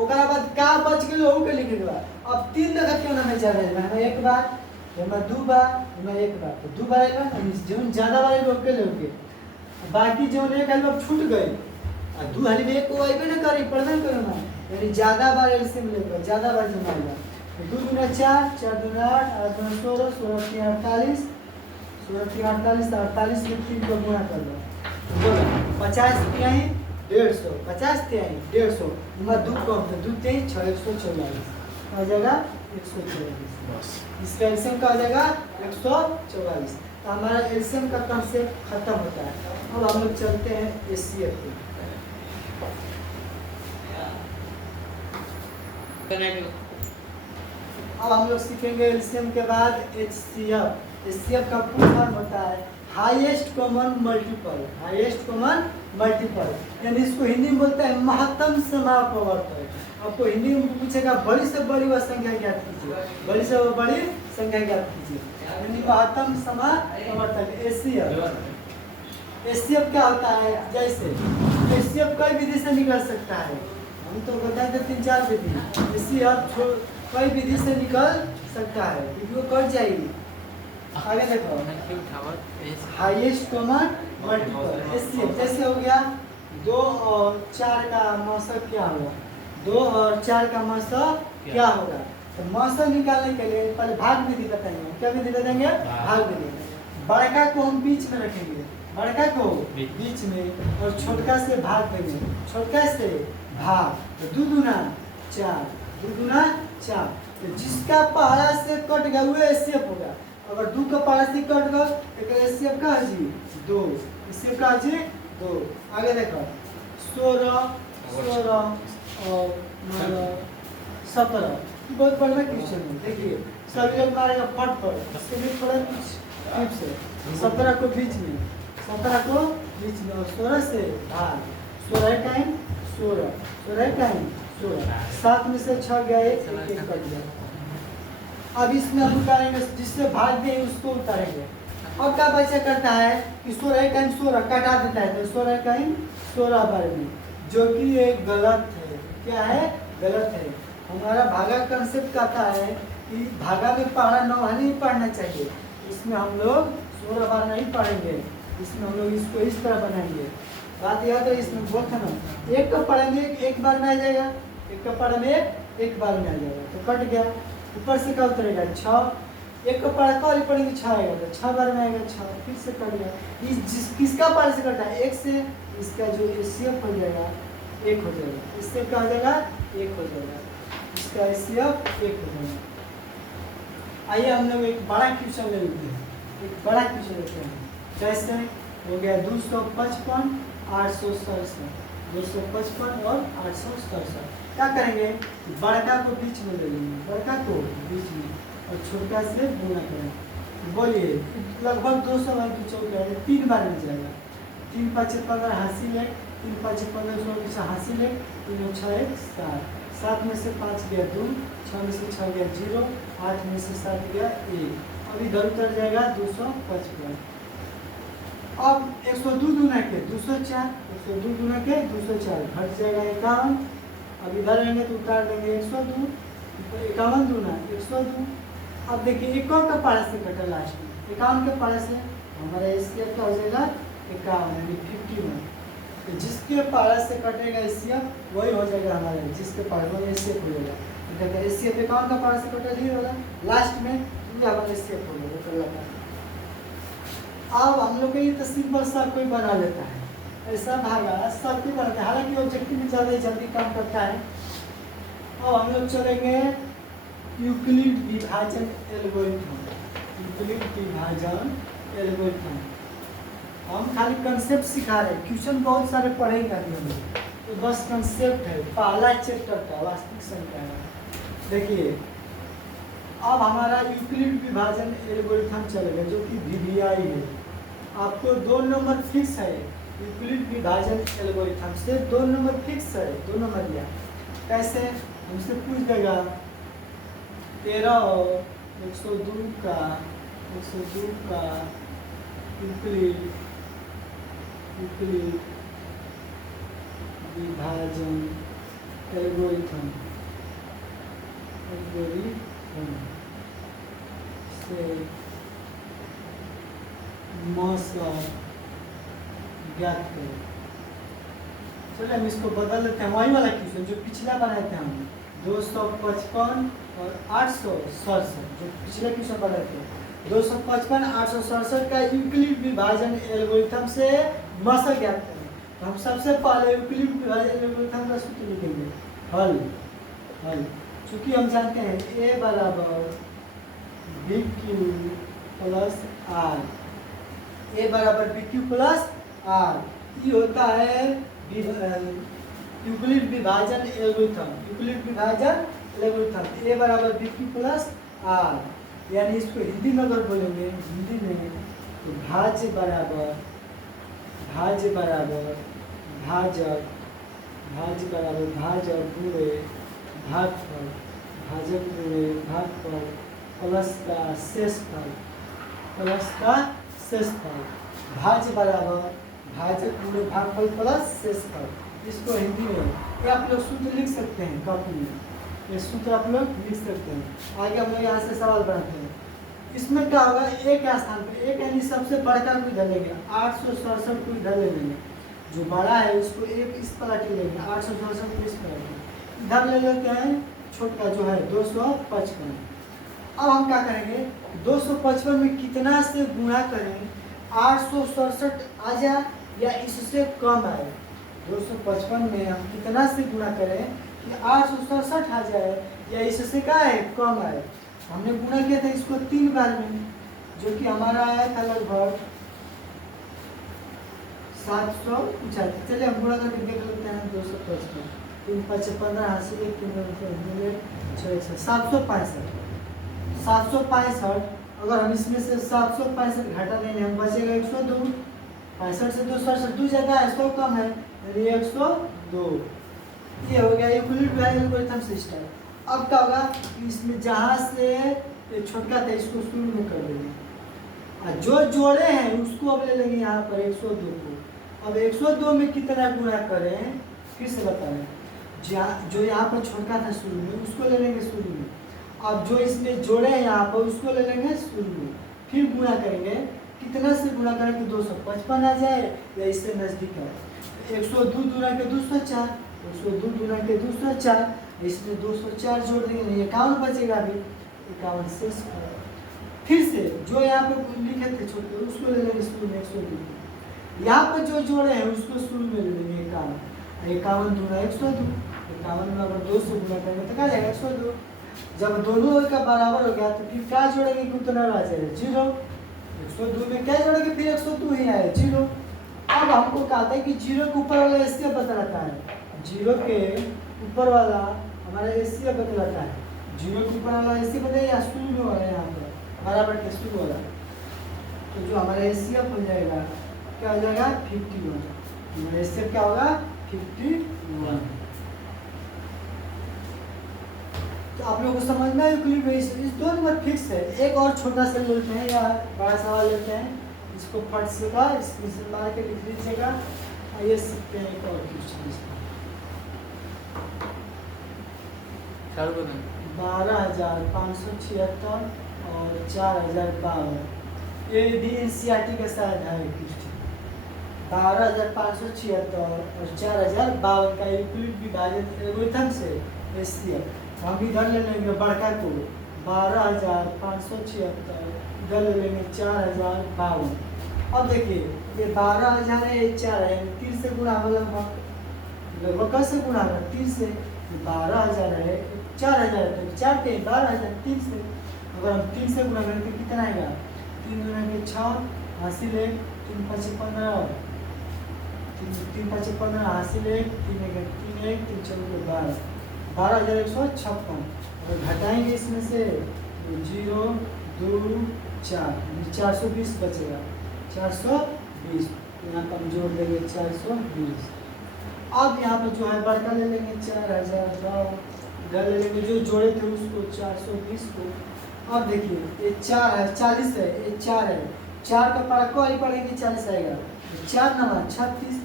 ओकरा बाद का बच गेल ओहू के लिखे के बा। अब 3 देखा क्यों ना मैं 4 आइल बा, एक बार, एमा 2 बार, एमा 1 बार, तो 2 बार आइल बा, जोन ज्यादा बार आइल ओके लेके, बाकी जोन एक आइल बा छूट गई, आ 2 हाली में 1 को आइबे ना करी, पढ़ना करो ना, यानी ज्यादा बार एलसीएम लेकर ज्यादा बार जमा आइल। 2 दूना 4, 4 दूना 8, 8 दूना 16, 16 तिहाई 48, 16 तिहाई 48, 48 में 3 को गुणा कर लो, तो बोलो 50 तिहाई 150, 50 तिहाई 150, इमा 2 कम तो 2 तिहाई 6, 144 आ जाएगा 144। इसका एलसीएम का आ जाएगा 144। तो हमारा एलसीएम का कॉन्सेप्ट खत्म होता है। अब हम लोग चलते हैं एचसीएफ पे। अब हम लोग सीखेंगे एलसीएम के बाद एचसीएफ। एचसीएफ का फुल फॉर्म होता है highest common multiple. Highest common multiple यानी इसको हिंदी में बोलते हैं महत्तम समापवर्तक। आपको हिंदी में पूछेगा बड़ी से बड़ी वह संख्या ज्ञात कीजिए, बड़ी से बड़ी संख्या ज्ञात कीजिए, यानी महत्तम समापवर्तक एचसीएफ। एचसीएफ क्या होता है, जैसे एचसीएफ कई विधि से निकल सकता है, हम तो बताए थे 3-4 विधि। एचसीएफ कई विधि से निकल सकता है, वीडियो कट जाएगी। आगे देखो, हाईएस्ट कॉमन मल्टीपल एचसीएफ जैसे हो गया 2 और 4 का मौसम क्या होगा, 2 और 4 का मौसम क्या होगा। तो मौसम निकालने के लिए पहले भाग विधि बताएंगे। क्या विधि बताएंगे, भाग विधि। बड़का को हम बीच में रखेंगे, बड़का को बीच में, और छोटका से भाग देंगे, छोटका से भाग, तो 2 दूना 4, 2 दूना 4। तो जिसका पहाड़ा से कट गया वो एचसीएफ होगा। अगर 2 का पहाड़ा से कट गया तो एचसीएफ का जी 2, एचसीएफ का जी 2। आगे देखो 16 और 17 बहुत बड़ा क्वेश्चन है। देखिए सभी लोग मारेगा फट इसके भी थोड़ा कुछ टिप्स है। 17 को बीच में, 17 को बीच में, और 16 से भाग, 16 टाइम 16, 16 टाइम 16, 7 में से 6 गया, एक कट गया। अब इसमें हम उतारेंगे, जिससे भाग गए उसको उतारेंगे। अब क्या बचा करता है कि 16 टाइम 16 कटा देता है, तो 16 टाइम 16 बार में, जो कि ये गलत है। क्या है, गलत है। हमारा भागा कंसेप्ट कहता है कि भागा में पहाड़ा 9 नहीं पढ़ना चाहिए। इसमें हम लोग 16 बार नहीं पढ़ेंगे, इसमें हम लोग इसको इस तरह बनाएंगे। बात याद है, इसमें बोलते ना, एक का पढ़ेंगे एक बार में आ जाएगा, एक का पढ़ा में एक बार में आ जाएगा, तो कट गया। ऊपर से क्या उतरेगा 6, एक का पढ़ा कॉल पढ़ेंगे 6 आएगा, तो 6 बार में आएगा 6, फिर से कट गया। किसका पढ़ से कटा है, एक से, इसका जो एचसीएफ हो जाएगा 1 हो जाएगा, इससे क्या हो जाएगा 1 हो जाएगा, इसका एचसीएफ 1 हो जाएगा। आइए हम लोग एक बड़ा क्वेश्चन ले लेते हैं, एक बड़ा क्वेश्चन लेते हैं। जैसे हो गया 255 867, 255 और 867। क्या करेंगे, बड़का को बीच में ले लेंगे, बड़का को बीच में, और छोटा से गुना करेंगे। बोलिए लगभग 200 बार 2 चौका है, 3 बार में जाएगा। 3 5 15 हासिल है, 3 5 15 हासिल है, 3 6 1 7, 7 में से 5 गया 2, 6 में से 6 गया 0, 8 में से 7 गया 1। अब इधर उतर जाएगा 255। अब 102 दूना के 204, 102 दूना के 204, घट जाएगा 51। अब इधर रहेंगे तो उतार देंगे 102, 51 दूना 102। अब देखिए 51 का पारा से कटा लास्ट में, 51 के पारा से हमारा एचसीएफ क्या हो जाएगा 51 यानी 51। तो जिसके पारा से कटेगा एचसीएफ वही हो जाएगा हमारा, जिसके पारा में एचसीएफ हो जाएगा। देखिए एचसीएफ 51 का पारा से कटा नहीं होगा, लास्ट में ये हमारा एचसीएफ हो जाएगा। अब हम लोग ये तो सिंपल सा कोई बना लेता है, ऐसा भागा सब कोई बनाता है, हालांकि ऑब्जेक्टिव में ज़्यादा जल्दी काम करता है। अब हम लोग चलेंगे यूक्लिड विभाजन एल्गोरिथम, यूक्लिड विभाजन एल्गोरिथम। हम खाली कंसेप्ट सिखा रहे हैं, क्वेश्चन बहुत सारे पढ़ेंगे अभी हम लोग, तो बस कंसेप्ट है, पहला चैप्टर का वास्तविक संख्या है। देखिए अब हमारा यूक्लिड विभाजन एल्गोरिथम चलेगा, जो कि वीवीआई है। आपको 2 नंबर फिक्स है, यूक्लिड विभाजन एल्गोरिथम से 2 नंबर फिक्स है, 2 नंबर दिया। कैसे, हमसे पूछ देगा 13 और 102 का यूक्लिड विभाजन एल्गोरिथम से मौसम ज्ञात करें। चलिए हम इसको बदल लेते हैं, वही वाला क्वेश्चन जो पिछला बनाए थे हम, 255 और 867, जो पिछले क्वेश्चन बनाए थे 255 867 का यूक्लिड विभाजन एल्गोरिथम से मौसम ज्ञात करें। तो हम सबसे पहले यूक्लिड विभाजन एल्गोरिथम का सूत्र लिखेंगे, हल। चूँकि हम जानते हैं a बराबर BQ प्लस R, a बराबर BQ प्लस R, ये होता है यूक्लिड विभाजन एल्गोरिथम, a बराबर BQ प्लस R। यानी इसको हिंदी में अगर बोलेंगे, हिंदी में तो भाज्य बराबर भाजक गुणे भागफल, भाजक गुणे भागफल प्लस का शेषफल, भाज्य बराबर भाजक पूरे भागफल प्लस शेषफल, इसको हिंदी में ये आप लोग सूत्र लिख सकते हैं कॉपी में, ये सूत्र आप लोग लिख सकते हैं। आगे हम लोग यहाँ से सवाल बनाते हैं। इसमें क्या होगा, एक स्थान पर एक यानी सबसे बड़का को इधर लेंगे, 867 को इधर ले लेंगे, जो बड़ा है उसको एक इस पलट लेंगे, 867 को इस पलट इधर ले लेते हैं, छोटा जो है 255। अब हम क्या करेंगे, 255 में कितना से गुणा करें 867 आ जाए या इससे कम आए। 255 में हम कितना से गुणा करें कि 867 आ जाए या इससे क्या है कम आए। हमने गुणा किया था इसको 3 बार में, जो कि हमारा आया था लगभग 700। चलिए हम गुणा करके देख लेते हैं। 255 3 5 15 हासिल 765। अगर हम इसमें से 765 घटा देंगे हम बचेगा 102। 65 से 267 ज़्यादा है 100 कम है, यानी 102। ये हो गया यूक्लिड वैल्यू एल्गोरिथम सिस्टम। अब क्या होगा, इसमें जहाँ से छोटका था इसको शुरू में कर देंगे, और जो जोड़े हैं उसको अब ले लेंगे यहाँ पर 102 को। अब 102 में कितना गुणा करें फिर से बताएं, जो यहाँ पर छोटका था शुरू में उसको ले लेंगे शुरू में, अब जो इसमें जोड़े हैं यहाँ पर उसको ले लेंगे शुरू में, फिर गुणा करेंगे। कितना से गुणा करें कि 255 आ जाए या इससे नज़दीक है। 102 गुणा के 204, 102 गुणा के 204, इसमें 204 जोड़ देंगे, 51 बचेगा अभी, 51 से फिर से जो यहाँ पर लिखे थे छोटे उसको ले लेंगे शुरू में 102। यहाँ पर जो जोड़े हैं उसको शुरू में ले लेंगे 51, 51 दूना 102, 51 में अगर 2 से गुणा करेंगे तो क्या जाएगा 102। जब दोनों का बराबर हो गया तो फिर क्या जोड़ेंगे कि उतना आ जाएगा 0। 102 में क्या जोड़ेंगे फिर 102 ही आए 0। अब हमको कहता है कि 0 के ऊपर वाला एशिया बतलाता है, 0 के ऊपर वाला हमारा एशिया बतलाता है। 0 के ऊपर वाला एशिया बताइए या शुरू में वाला यहाँ पर बराबर के शुरू वाला, तो जो हमारा एशिया बन जाएगा क्या हो जाएगा 51। हमारा एशिया क्या होगा 51। तो आप लोगों को समझना है कि इस दोनों में फिक्स है। एक और छोटा सा लेते हैं या बड़ा सवाल लेते हैं, इसको फट से का इसमें मार के लिख लीजिएगा। आइए सीखते हैं एक और क्वेश्चन इसका। 12,576 और 4,052 ये भी एनसीईआरटी के साथ है क्वेश्चन। 12,576 और 4,052 का यूक्लिड विभाजित एल्गोरिथम से एचसीएफ हम इधर ले लेंगे बड़का को 12,576, इधर ले लेंगे 4,052। अब देखिए ये 12,000 है, 4 है, 3 से गुणा लगभग कैसे गुणा है 3 से। 12,000 है, 4,000 है, 4 के 12,000 3 से, अगर हम 3 से गुणा करें तो कितना आएगा 3 गुना के 6 हासिल 1, 3 5 15, 3 5 15 हासिल 1, 3 1 3 1 3 4 12, 12,156। अगर घटाएंगे इसमें से 0 2 4 420 बचेगा, 420। यहाँ पर हम जोड़ देंगे 420। अब यहाँ पर जो है बड़का ले लेंगे 4,052, इधर ले लेंगे जो जोड़े थे उसको 420 को। अब देखिए ये 4 है, 40 है, ये 4 है, 4 का पड़ा को ही पड़ेगी 40 आएगा, 4 9 36,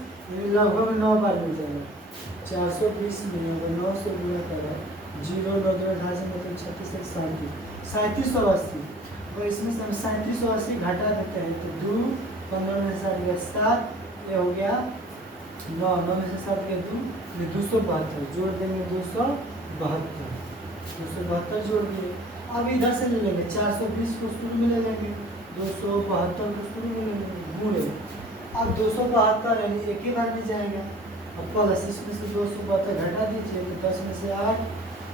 लगभग 9 बार मिल जाएगा। 420 में अगर 9 से गुणा करें 0 9 2 28 मतलब 36 3780, और इसमें से हम 3780 घटा देते हैं तो 2 15 में से 7, ये हो गया 9 9 में से 7 गया 2 272, जोड़ देंगे 272 जोड़ दिए। अब इधर से ले लेंगे 420 को शुरू में ले लेंगे, 272 को शुरू में ले लेंगे गुणे। अब 272 यानी एक ही बार में जाएगा। अब प्लस इसमें से 272 घटा दीजिए तो 10 में से 8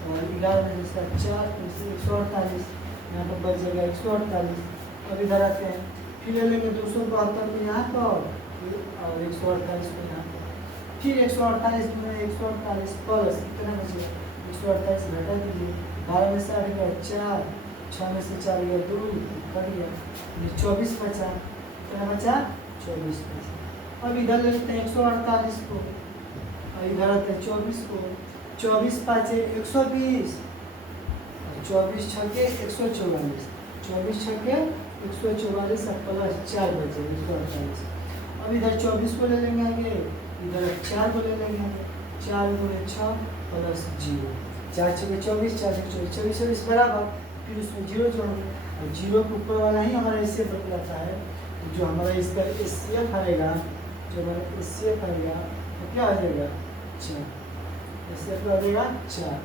और 11 में से 4 फिर से 148, यहाँ पर बच जाएगा 148। अब इधर आते हैं फिर ले लेंगे 272 को यहाँ पर और 148 को यहाँ पर, फिर 148 में 148 प्लस कितना बचेगा 148 घटा दीजिए, 12 में से 8 गया 4, 6 में से 4 गया 2 कट गया, 24 बचा, कितना बचा 24 बचा। अब इधर ले लेते हैं 148 को और इधर आते हैं 24 को, 24 5 120, 24 6 144, 24 6 144 और प्लस 4 बचे 148। अब इधर 24 को ले लेंगे आगे, इधर 4 को ले लेंगे आगे, 4 दूनी 6 प्लस 0, 4 छः 24, 4 छः 24, 24 24 बराबर, फिर उसमें 0 जोड़ेंगे और 0 के ऊपर वाला ही हमारा एस सी एफ बतलाता है। जो हमारा इसका एस सी एफ आएगा, जो हमारा एस सी एफ आएगा तो क्या आ जाएगा 4, एस सी एफ आ जाएगा 4।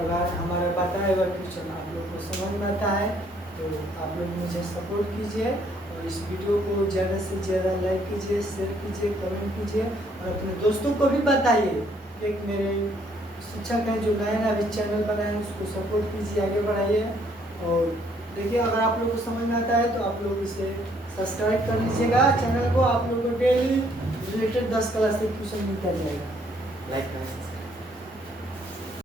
अगर हमारा बताया हुआ क्वेश्चन आप लोग को समझ में आता है तो आप लोग मुझे सपोर्ट कीजिए और इस वीडियो को ज़्यादा से ज़्यादा लाइक कीजिए, शेयर कीजिए, कमेंट कीजिए और अपने दोस्तों को भी बताइए। एक मेरे शिक्षक हैं जो नया अभी चैनल बनाए हैं, उसको सपोर्ट कीजिए, आगे बढ़ाइए। और देखिए अगर आप लोग को समझ में आता है तो आप लोग इसे सब्सक्राइब कर लीजिएगा चैनल को। आप लोग को डेली रिलेटेड 10 क्लास से क्वेश्चन मिलता जाएगा। लाइक करें।